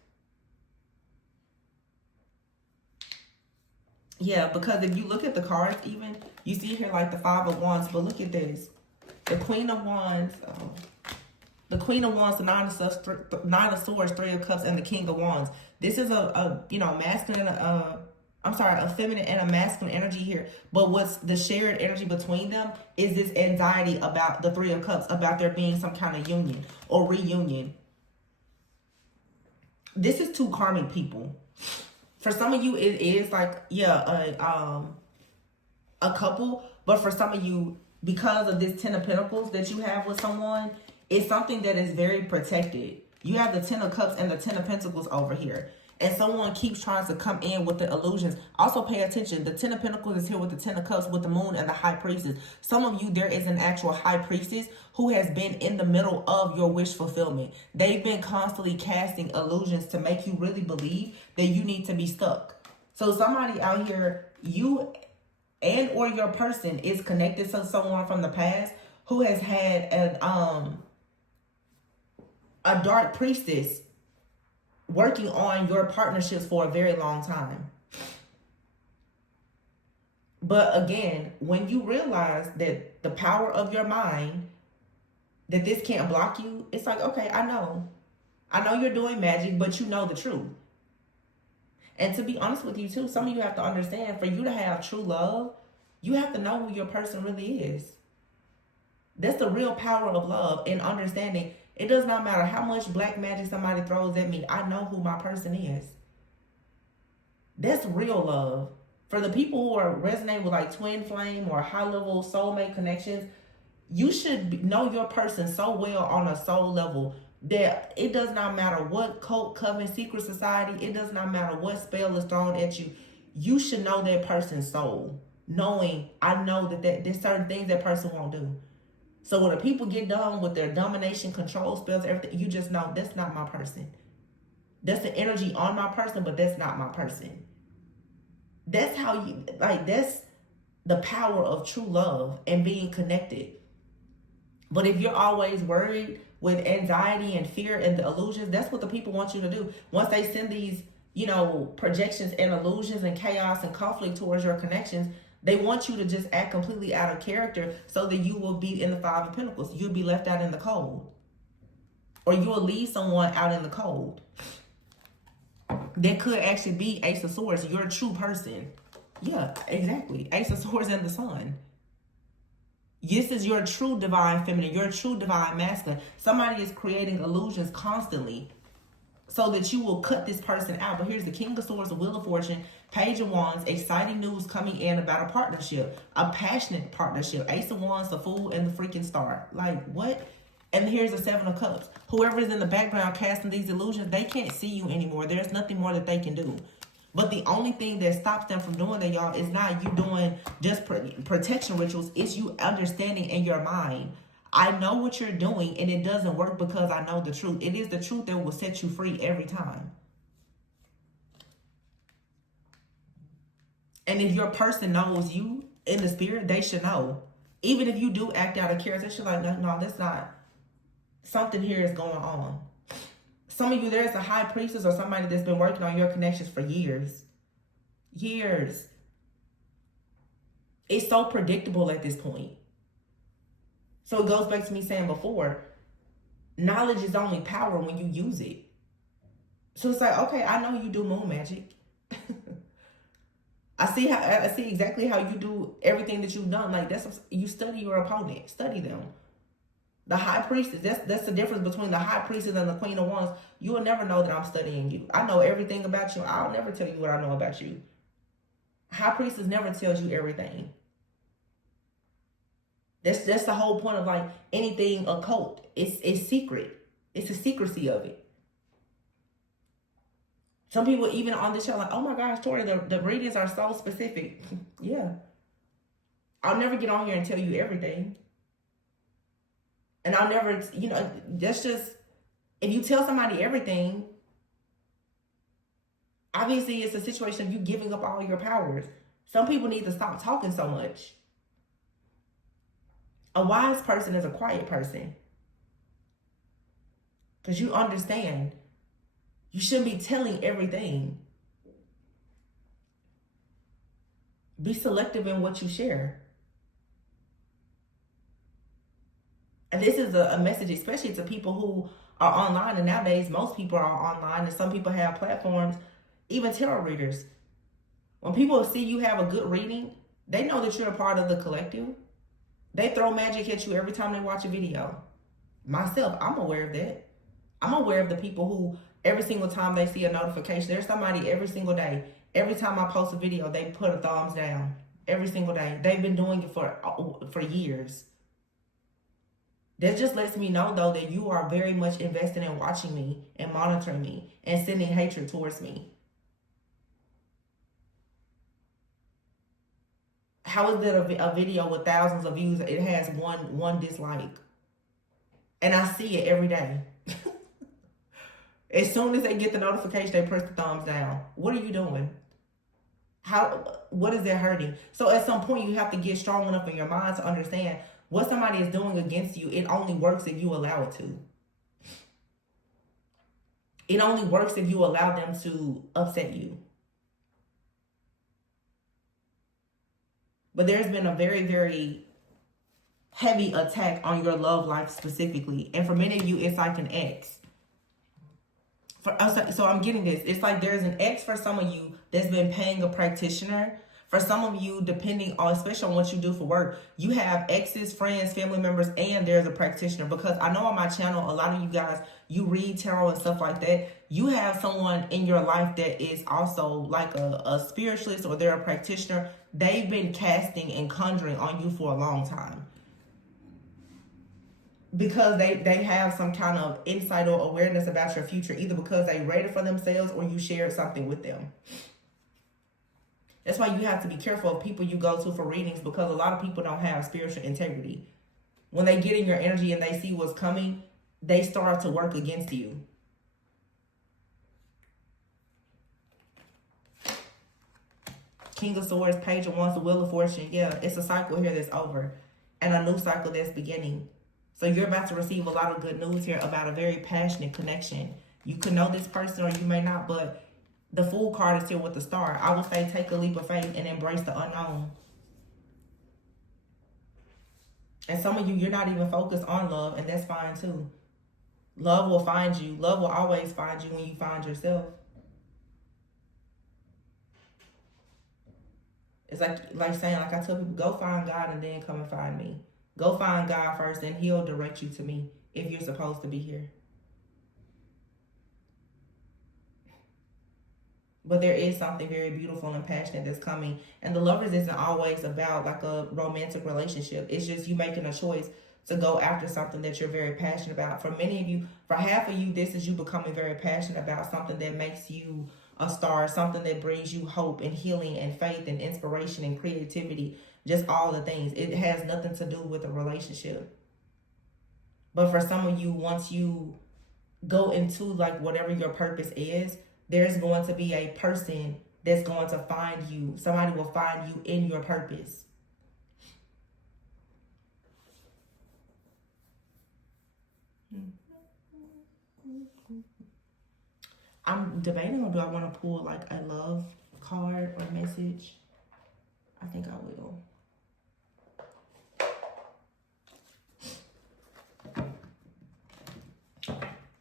Yeah, because if you look at the cards even, you see here like the Five of Wands, but look at this. The Queen of Wands, the Queen of Wands, the Nine of Swords, Three of Cups, and the King of Wands. This is a masculine, a feminine and a masculine energy here. But what's the shared energy between them is this anxiety about the Three of Cups, about there being some kind of union or reunion. This is two karmic people. For some of you, it is like, a couple. But for some of you, because of this Ten of Pentacles that you have with someone, it's something that is very protected. You have the Ten of Cups and the Ten of Pentacles over here. And someone keeps trying to come in with the illusions. Also pay attention. The Ten of Pentacles is here with the Ten of Cups, with the Moon and the High Priestess. Some of you, there is an actual High Priestess who has been in the middle of your wish fulfillment. They've been constantly casting illusions to make you really believe that you need to be stuck. So somebody out here, you and or your person is connected to someone from the past who has had a dark priestess working on your partnerships for a very long time. But again, when you realize that the power of your mind, that this can't block you, it's like, okay, I know you're doing magic, but you know the truth. And to be honest with you too, some of you have to understand, for you to have true love, you have to know who your person really is. That's the real power of love and understanding. It does not matter how much black magic somebody throws at me. I know who my person is. That's real love. For the people who are resonating with like twin flame or high level soulmate connections, You should know your person so well on a soul level that it does not matter what cult, coven, secret society, it does not matter what spell is thrown at you. You should know that person's soul. Knowing, I know that there's certain things that person won't do. So when the people get done with their domination, control spells, everything, you just know that's not my person. That's the energy on my person, but that's not my person. That's how you, like, that's the power of true love and being connected. But if you're always worried with anxiety and fear and the illusions, that's what the people want you to do. Once they send these, projections and illusions and chaos and conflict towards your connections, they want you to just act completely out of character so that you will be in the Five of Pentacles. You'll be left out in the cold. Or you will leave someone out in the cold. That could actually be Ace of Swords, your true person. Yeah, exactly. Ace of Swords and the Sun. This is your true divine feminine, your true divine masculine. Somebody is creating illusions constantly so that you will cut this person out. But here's the King of Swords, the Wheel of Fortune, Page of Wands, exciting news coming in about a partnership, a passionate partnership. Ace of Wands, the Fool, and the freaking Star. Like, what? And here's the Seven of Cups. Whoever is in the background casting these illusions, they can't see you anymore. There's nothing more that they can do. But the only thing that stops them from doing that, y'all, is not you doing just protection rituals. It's you understanding in your mind, I know what you're doing, and it doesn't work because I know the truth. It is the truth that will set you free every time. And if your person knows you in the spirit, they should know. Even if you do act out of character, they should like, no, that's not. Something here is going on. Some of you, there's a high priestess or somebody that's been working on your connections for years. Years. It's so predictable at this point. So it goes back to me saying before, knowledge is only power when you use it. So it's like, okay, I know you do moon magic. I see exactly how you do everything that you've done. Like, you study your opponent, study them. The high priestess, that's the difference between the high priestess and the Queen of Wands. You will never know that I'm studying you. I know everything about you. I'll never tell you what I know about you. High priestess never tells you everything. That's the whole point of like anything occult. It's secret. It's the secrecy of it. Some people even on this show like, oh my gosh, Tori, the readings are so specific. Yeah. I'll never get on here and tell you everything. And I'll never, that's just, if you tell somebody everything, obviously it's a situation of you giving up all your powers. Some people need to stop talking so much. A wise person is a quiet person. Because you understand, you shouldn't be telling everything. Be selective in what you share. And this is a message, especially to people who are online. And nowadays, most people are online, and some people have platforms, even tarot readers. When people see you have a good reading, they know that you're a part of the collective. They throw magic at you every time they watch a video. Myself, I'm aware of that. I'm aware of the people who, every single time they see a notification, there's somebody every single day. Every time I post a video, they put a thumbs down. Every single day. They've been doing it for years. That just lets me know, though, that you are very much invested in watching me and monitoring me and sending hatred towards me. How is it a video with thousands of views? It has one dislike. And I see it every day. As soon as they get the notification, they press the thumbs down. What are you doing? What is that hurting? So at some point, you have to get strong enough in your mind to understand what somebody is doing against you. It only works if you allow it to. It only works if you allow them to upset you. But there's been a very, very heavy attack on your love life specifically. And for many of you, it's like an ex. So I'm getting this. It's like there's an ex for some of you that's been paying a practitioner. For some of you, depending on, especially on what you do for work, you have exes, friends, family members, and there's a practitioner. Because I know on my channel, a lot of you guys, you read tarot and stuff like that. You have someone in your life that is also like a spiritualist, or they're a practitioner. They've been casting and conjuring on you for a long time. because they have some kind of insight or awareness about your future, either because they read it for themselves or you shared something with them. That's why you have to be careful of people you go to for readings, because a lot of people don't have spiritual integrity. When they get in your energy and they see what's coming, they start to work against you. King of Swords, Page of Wands, the Wheel of Fortune. Yeah, it's a cycle here that's over and a new cycle that's beginning. So you're about to receive a lot of good news here about a very passionate connection. You could know this person or you may not, but the Fool card is here with the Star. I would say take a leap of faith and embrace the unknown. And some of you, you're not even focused on love, and that's fine too. Love will find you. Love will always find you when you find yourself. It's like saying, like I tell people, go find God and then come and find me. Go find God first and he'll direct you to me if you're supposed to be here. But there is something very beautiful and passionate that's coming. And the Lovers isn't always about like a romantic relationship. It's just you making a choice to go after something that you're very passionate about. For many of you, for half of you, this is you becoming very passionate about something that makes you a star, something that brings you hope and healing and faith and inspiration and creativity, just all the things. It has nothing to do with a relationship. But for some of you, once you go into like whatever your purpose is, there's going to be a person that's going to find you. Somebody will find you in your purpose. I'm debating on, do I want to pull like a love card or message? I think I will.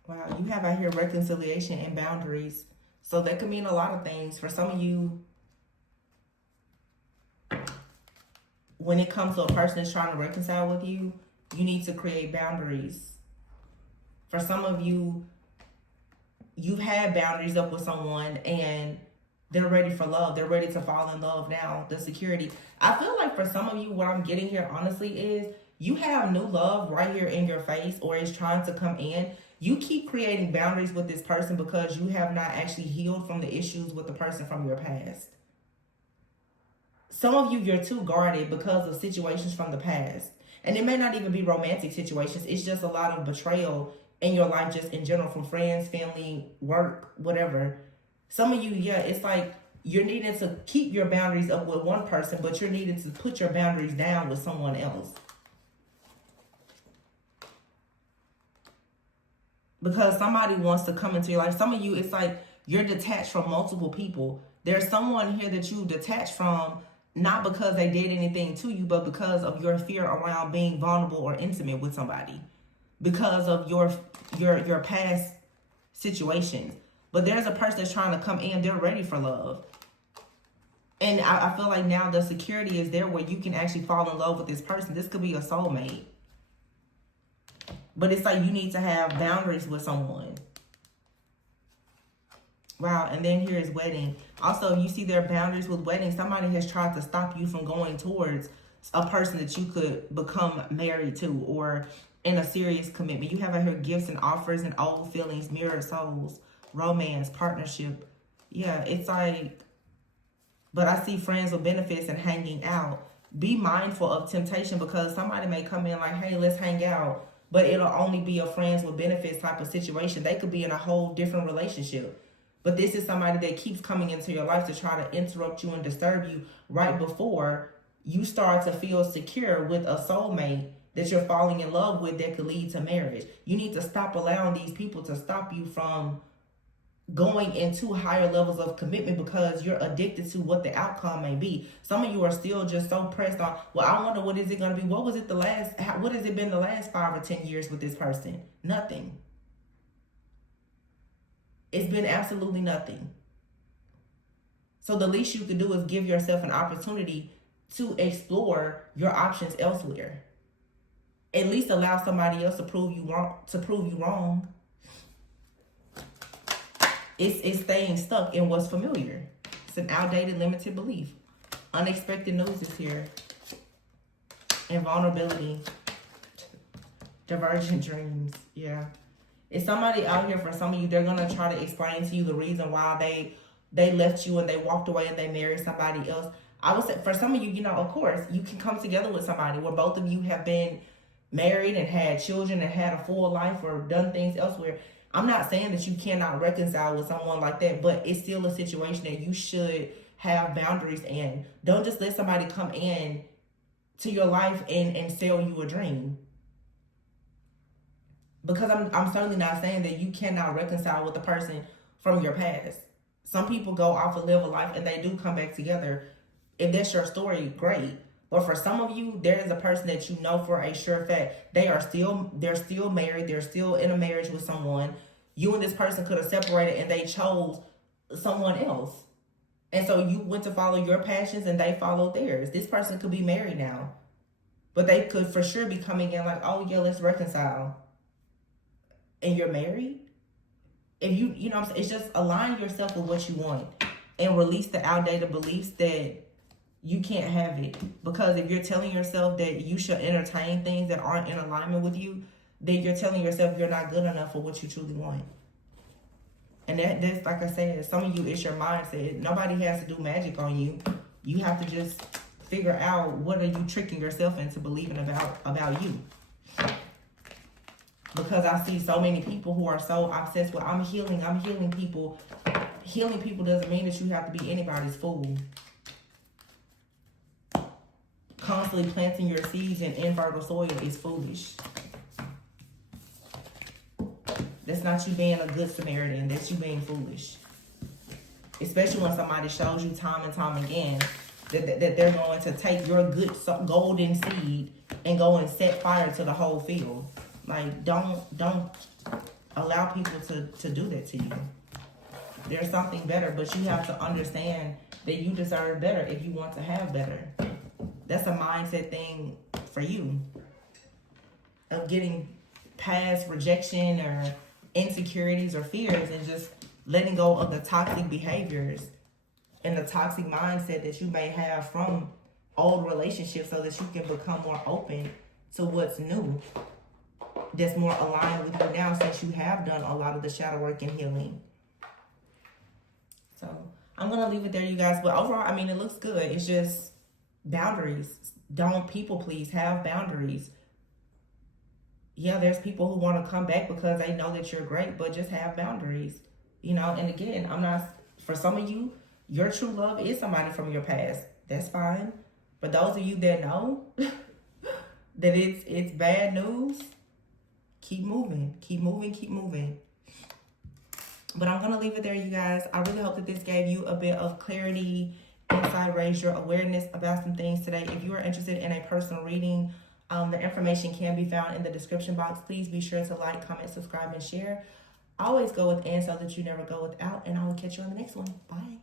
Wow, you have out here reconciliation and boundaries. So that could mean a lot of things. For some of you, when it comes to a person that's trying to reconcile with you, you need to create boundaries. For some of you, you've had boundaries up with someone and they're ready for love. They're ready to fall in love now. The security. I feel like for some of you, what I'm getting here honestly is you have new love right here in your face, or it's trying to come in. You keep creating boundaries with this person because you have not actually healed from the issues with the person from your past. Some of you, you're too guarded because of situations from the past. And it may not even be romantic situations. It's just a lot of betrayal in your life, just in general, from friends, family, work, whatever. Some of you, yeah, it's like you're needing to keep your boundaries up with one person, but you're needing to put your boundaries down with someone else. Because somebody wants to come into your life. Some of you, it's like you're detached from multiple people. There's someone here that you detached from, not because they did anything to you, but because of your fear around being vulnerable or intimate with somebody. Because of your past situations. But there's a person that's trying to come in. They're ready for love. And I feel like now the security is there where you can actually fall in love with this person. This could be a soulmate. But it's like you need to have boundaries with someone. Wow, and then here is wedding. Also, you see there are boundaries with wedding. Somebody has tried to stop you from going towards a person that you could become married to or in a serious commitment. You have out here gifts and offers and old feelings, mirrored souls, romance, partnership. Yeah, it's like, but I see friends with benefits and hanging out. Be mindful of temptation because somebody may come in like, hey, let's hang out. But it'll only be a friends with benefits type of situation. They could be in a whole different relationship. But this is somebody that keeps coming into your life to try to interrupt you and disturb you right before you start to feel secure with a soulmate that you're falling in love with that could lead to marriage. You need to stop allowing these people to stop you from going into higher levels of commitment because you're addicted to what the outcome may be. Some of you are still just so pressed on, well, I wonder what is it going to be? What has it been the last 5 or 10 years with this person? Nothing. It's been absolutely nothing. So the least you can do is give yourself an opportunity to explore your options elsewhere. At least allow somebody else to prove you wrong. It's staying stuck in what's familiar. It's an outdated, limited belief. Unexpected news is here. And vulnerability. Divergent dreams. Yeah. It's somebody out here, for some of you, they're going to try to explain to you the reason why they left you and they walked away and they married somebody else. I would say for some of you, you know, of course, you can come together with somebody where both of you have been married and had children and had a full life or done things elsewhere. I'm not saying that you cannot reconcile with someone like that, but it's still a situation that you should have boundaries in. Don't just let somebody come in to your life and sell you a dream. Because I'm certainly not saying that you cannot reconcile with the person from your past. Some people go off and live a life and they do come back together. If that's your story, great. But for some of you, there is a person that you know for a sure fact they're still married, they're still in a marriage with someone. You and this person could have separated and they chose someone else. And so you went to follow your passions and they followed theirs. This person could be married now. But they could for sure be coming in like, oh yeah, let's reconcile. And you're married? If you know what I'm saying, it's just align yourself with what you want and release the outdated beliefs that you can't have it. Because if you're telling yourself that you should entertain things that aren't in alignment with you, then you're telling yourself you're not good enough for what you truly want. And that's like I said, some of you, it's your mindset. Nobody has to do magic on you. You have to just figure out what are you tricking yourself into believing about you. Because I see so many people who are so obsessed with, I'm healing people. Healing people doesn't mean that you have to be anybody's fool. Constantly planting your seeds in infertile soil is foolish. That's not you being a good Samaritan. That's you being foolish. Especially when somebody shows you time and time again that they're going to take your good golden seed and go and set fire to the whole field. Like, don't allow people to do that to you. There's something better, but you have to understand that you deserve better if you want to have better. That's a mindset thing for you. Of getting past rejection or insecurities or fears and just letting go of the toxic behaviors and the toxic mindset that you may have from old relationships so that you can become more open to what's new. That's more aligned with you now since you have done a lot of the shadow work and healing. So I'm going to leave it there, you guys. But overall, I mean, it looks good. It's just boundaries. Don't people please. Have boundaries. Yeah, there's people who want to come back because they know that you're great, but just have boundaries. You know, and again, for some of you, your true love is somebody from your past. That's fine. For those of you that know that it's bad news, keep moving. But I'm going to leave it there, you guys. I really hope that this gave you a bit of clarity, insight, raised your awareness about some things today. If you are interested in a personal reading, the information can be found in the description box. Please be sure to like, comment, subscribe, and share. Always go with and so that you never go without. And I will catch you on the next one. Bye.